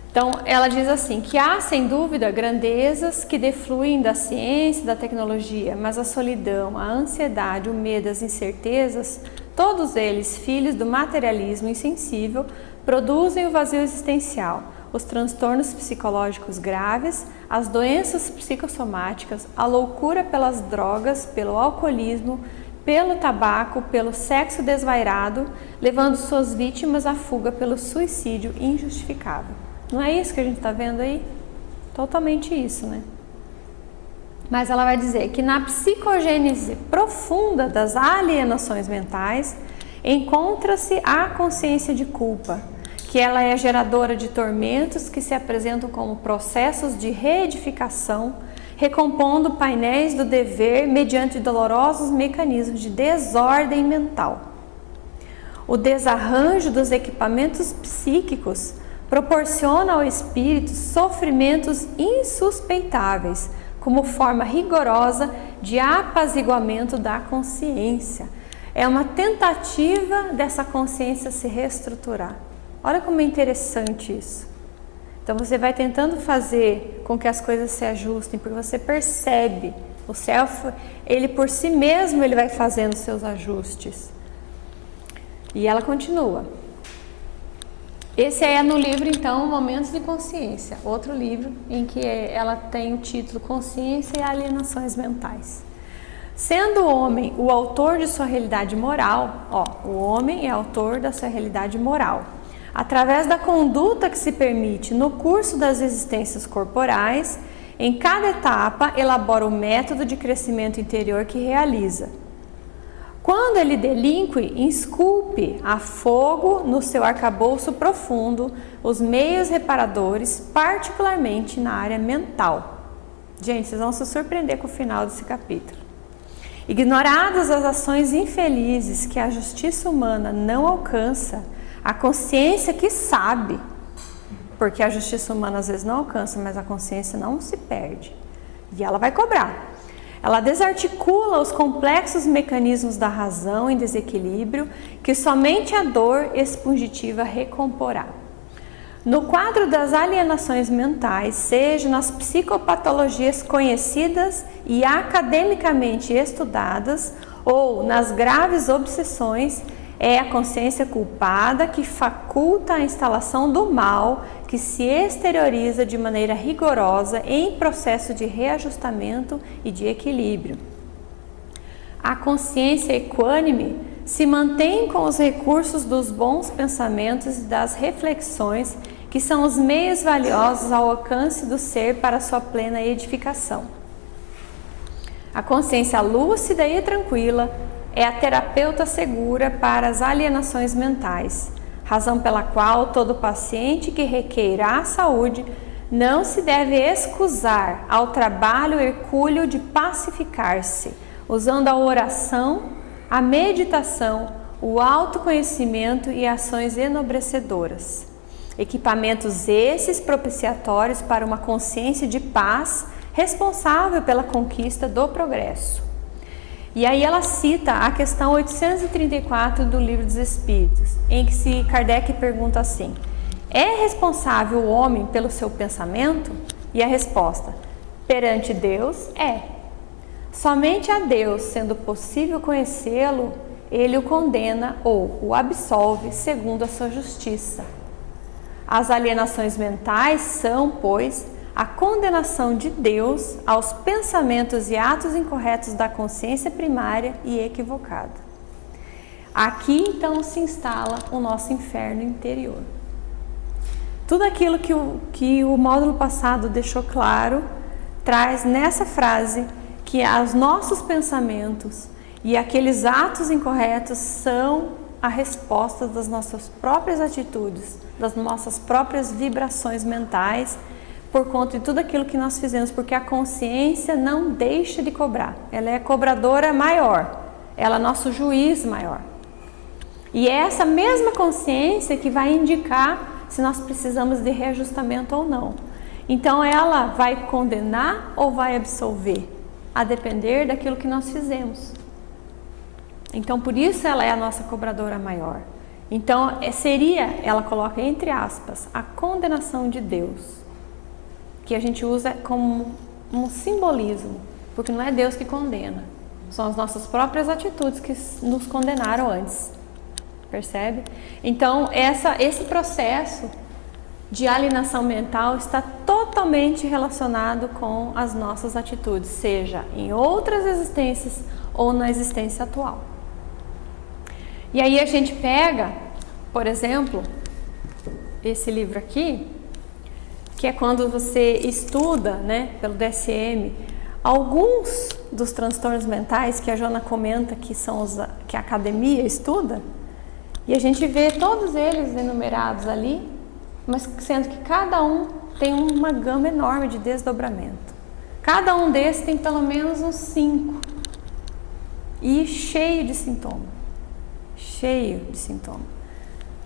Então, ela diz assim, que há, sem dúvida, grandezas que defluem da ciência, da tecnologia, mas a solidão, a ansiedade, o medo, as incertezas, todos eles, filhos do materialismo insensível, produzem o vazio existencial, os transtornos psicológicos graves, as doenças psicossomáticas, a loucura pelas drogas, pelo alcoolismo, pelo tabaco, pelo sexo desvairado, levando suas vítimas à fuga pelo suicídio injustificável. Não é isso que a gente está vendo aí? Totalmente isso, né? Mas ela vai dizer que na psicogênese profunda das alienações mentais encontra-se a consciência de culpa, que ela é geradora de tormentos que se apresentam como processos de reedificação, recompondo painéis do dever mediante dolorosos mecanismos de desordem mental. O desarranjo dos equipamentos psíquicos proporciona ao espírito sofrimentos insuspeitáveis, como forma rigorosa de apaziguamento da consciência. É uma tentativa dessa consciência se reestruturar. Olha como é interessante isso. Então você vai tentando fazer com que as coisas se ajustem, porque você percebe, o self, ele por si mesmo, ele vai fazendo seus ajustes. E ela continua. Esse é no livro, então, Momentos de Consciência, outro livro em que ela tem o título Consciência e Alienações Mentais. Sendo o homem o autor de sua realidade moral, o homem é autor da sua realidade moral, através da conduta que se permite no curso das existências corporais, em cada etapa elabora o método de crescimento interior que realiza. Quando ele delinque, esculpe a fogo no seu arcabouço profundo os meios reparadores, particularmente na área mental. Gente, vocês vão se surpreender com o final desse capítulo. Ignoradas as ações infelizes que a justiça humana não alcança, a consciência que sabe, porque a justiça humana às vezes não alcança, mas a consciência não se perde. E ela vai cobrar. Ela desarticula os complexos mecanismos da razão em desequilíbrio que somente a dor expungitiva recomporá. No quadro das alienações mentais, seja nas psicopatologias conhecidas e academicamente estudadas, ou nas graves obsessões, é a consciência culpada que faculta a instalação do mal que se exterioriza de maneira rigorosa em processo de reajustamento e de equilíbrio. A consciência equânime se mantém com os recursos dos bons pensamentos e das reflexões, que são os meios valiosos ao alcance do ser para sua plena edificação. A consciência lúcida e tranquila é a terapeuta segura para as alienações mentais, razão pela qual todo paciente que requeira a saúde não se deve excusar ao trabalho hercúleo de pacificar-se, usando a oração, a meditação, o autoconhecimento e ações enobrecedoras. Equipamentos esses propiciatórios para uma consciência de paz responsável pela conquista do progresso. E aí ela cita a questão 834 do Livro dos Espíritos, em que Kardec pergunta assim: é responsável o homem pelo seu pensamento? E a resposta: perante Deus é. Somente a Deus, sendo possível conhecê-lo, ele o condena ou o absolve segundo a sua justiça. As alienações mentais são, pois, a condenação de Deus aos pensamentos e atos incorretos da consciência primária e equivocada. Aqui então se instala o nosso inferno interior. Tudo aquilo que o módulo passado deixou claro, traz nessa frase que os nossos pensamentos e aqueles atos incorretos são a resposta das nossas próprias atitudes, das nossas próprias vibrações mentais, por conta de tudo aquilo que nós fizemos, porque a consciência não deixa de cobrar, ela é cobradora maior, ela é nosso juiz maior. E é essa mesma consciência que vai indicar se nós precisamos de reajustamento ou não. Então ela vai condenar ou vai absolver, a depender daquilo que nós fizemos. Então por isso ela é a nossa cobradora maior. Então ela coloca entre aspas, a condenação de Deus, que a gente usa como um simbolismo, porque não é Deus que condena, são as nossas próprias atitudes que nos condenaram antes. Percebe? Então, esse processo de alienação mental está totalmente relacionado com as nossas atitudes, seja em outras existências ou na existência atual. E aí a gente pega, por exemplo, esse livro aqui, que é quando você estuda, né, pelo DSM, alguns dos transtornos mentais que a Jona comenta que são que a academia estuda. E a gente vê todos eles enumerados ali, mas sendo que cada um tem uma gama enorme de desdobramento. Cada um desses tem pelo menos uns 5. E cheio de sintoma. Cheio de sintoma.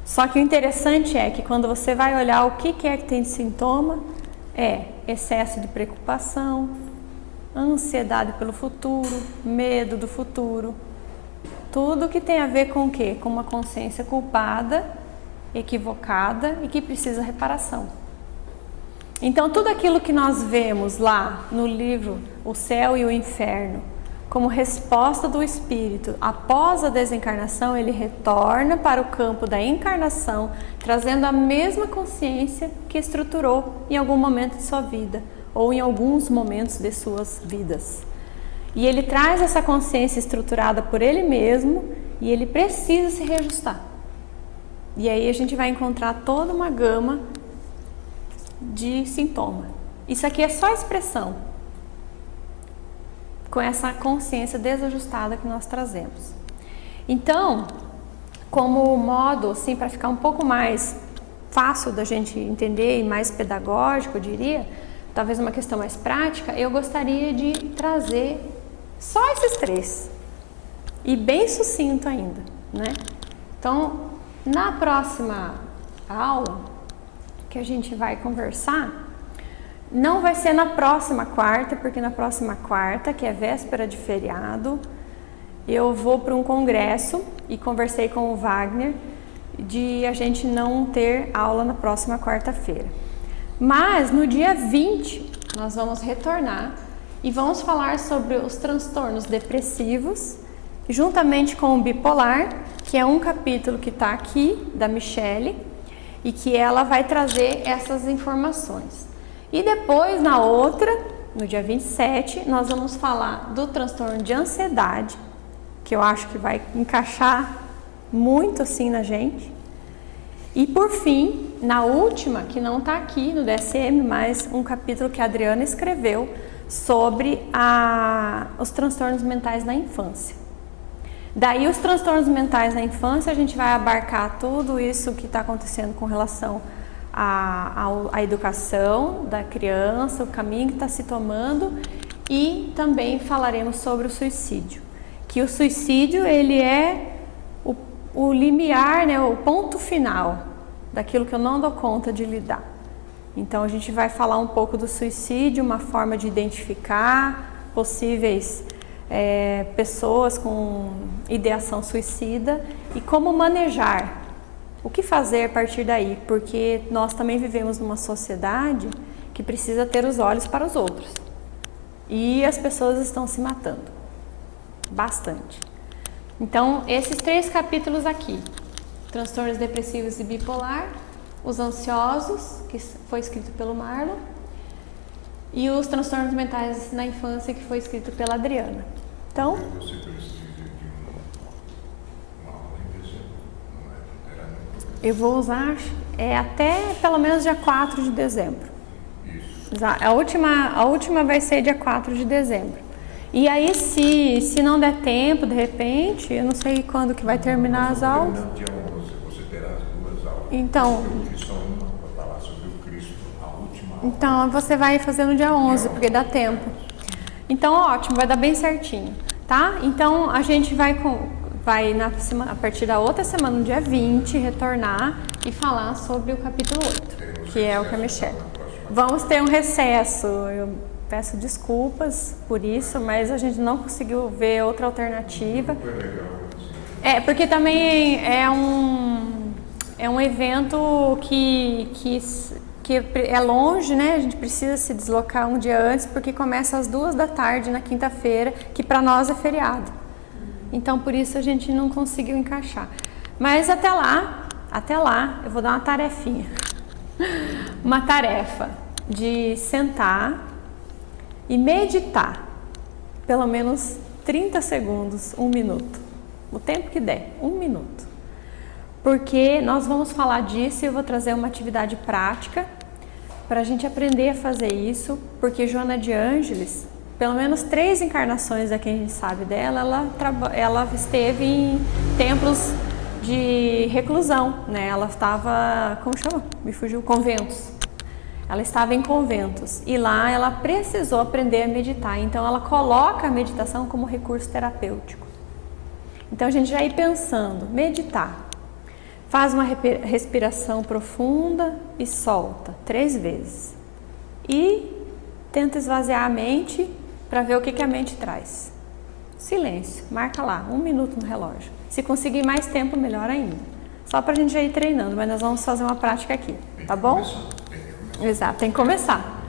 Só que o interessante é que quando você vai olhar o que é que tem de sintoma, é excesso de preocupação, ansiedade pelo futuro, medo do futuro. Tudo que tem a ver com o quê? Com uma consciência culpada, equivocada e que precisa reparação. Então, tudo aquilo que nós vemos lá no livro O Céu e o Inferno, como resposta do espírito, após a desencarnação, ele retorna para o campo da encarnação, trazendo a mesma consciência que estruturou em algum momento de sua vida, ou em alguns momentos de suas vidas. E ele traz essa consciência estruturada por ele mesmo e ele precisa se reajustar. E aí a gente vai encontrar toda uma gama de sintoma. Isso aqui é só expressão, com essa consciência desajustada que nós trazemos. Então, como modo, assim, para ficar um pouco mais fácil da gente entender e mais pedagógico, eu diria, talvez uma questão mais prática, eu gostaria de trazer só esses 3, e bem sucinto ainda, né? Então, na próxima aula que a gente vai conversar, não vai ser na próxima quarta, porque na próxima quarta, que é véspera de feriado, eu vou para um congresso e conversei com o Wagner de a gente não ter aula na próxima quarta-feira. Mas no dia 20 nós vamos retornar e vamos falar sobre os transtornos depressivos, juntamente com o bipolar, que é um capítulo que está aqui, da Michele, e que ela vai trazer essas informações. E depois, na outra, no dia 27, nós vamos falar do transtorno de ansiedade, que eu acho que vai encaixar muito assim na gente. E por fim, na última, que não está aqui no DSM, mas um capítulo que a Adriana escreveu sobre os transtornos mentais na infância. Daí os transtornos mentais na infância, a gente vai abarcar tudo isso que está acontecendo com relação à educação da criança, o caminho que está se tomando, e também falaremos sobre o suicídio. Que o suicídio, ele é o limiar, né, o ponto final daquilo que eu não dou conta de lidar. Então a gente vai falar um pouco do suicídio, uma forma de identificar possíveis pessoas com ideação suicida e como manejar, o que fazer a partir daí, porque nós também vivemos numa sociedade que precisa ter os olhos para os outros e as pessoas estão se matando bastante. Então, esses 3 capítulos aqui, transtornos depressivos e bipolar, os ansiosos, que foi escrito pelo Marlon, e os transtornos mentais na infância, que foi escrito pela Adriana. Então, Você precisa de uma aula em dezembro, não é? eu vou usar até pelo menos dia 4 de dezembro. Isso. A última vai ser dia 4 de dezembro. E aí, se não der tempo, de repente, eu não sei quando que vai terminar as aulas. Terminando dia 11, você terá as 2 aulas. Então, Que são uma para falar sobre o Cristo, a última aula. então, você vai fazer no dia 11, porque dá tempo. Então, ótimo, vai dar bem certinho, tá? Então, a gente vai a partir da outra semana, no dia 20, retornar e falar sobre o capítulo 8, que é o que a Michelle. Vamos ter um recesso. Eu peço desculpas por isso, mas a gente não conseguiu ver outra alternativa. Porque também é um evento que é longe, né? A gente precisa se deslocar um dia antes, porque começa às 2 da tarde na quinta-feira, que para nós é feriado. Então, por isso a gente não conseguiu encaixar. Mas até lá, eu vou dar uma tarefinha. Uma tarefa de sentar e meditar, pelo menos 30 segundos, 1 minuto. O tempo que der, 1 minuto. Porque nós vamos falar disso e eu vou trazer uma atividade prática para a gente aprender a fazer isso, porque Joana de Ângeles, pelo menos 3 encarnações da que a gente sabe dela, ela esteve em templos de reclusão, né? Ela estava, como chama? Me fugiu, conventos. Ela estava em conventos e lá ela precisou aprender a meditar, então ela coloca a meditação como recurso terapêutico. Então a gente já ir pensando, meditar. Faz uma respiração profunda e solta 3 vezes. E tenta esvaziar a mente para ver o que a mente traz. Silêncio, marca lá, 1 minuto no relógio. Se conseguir mais tempo, melhor ainda. Só para a gente já ir treinando, mas nós vamos fazer uma prática aqui, tá bom? Exato, tem que começar.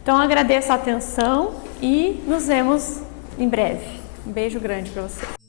Então agradeço a atenção e nos vemos em breve. Um beijo grande para você.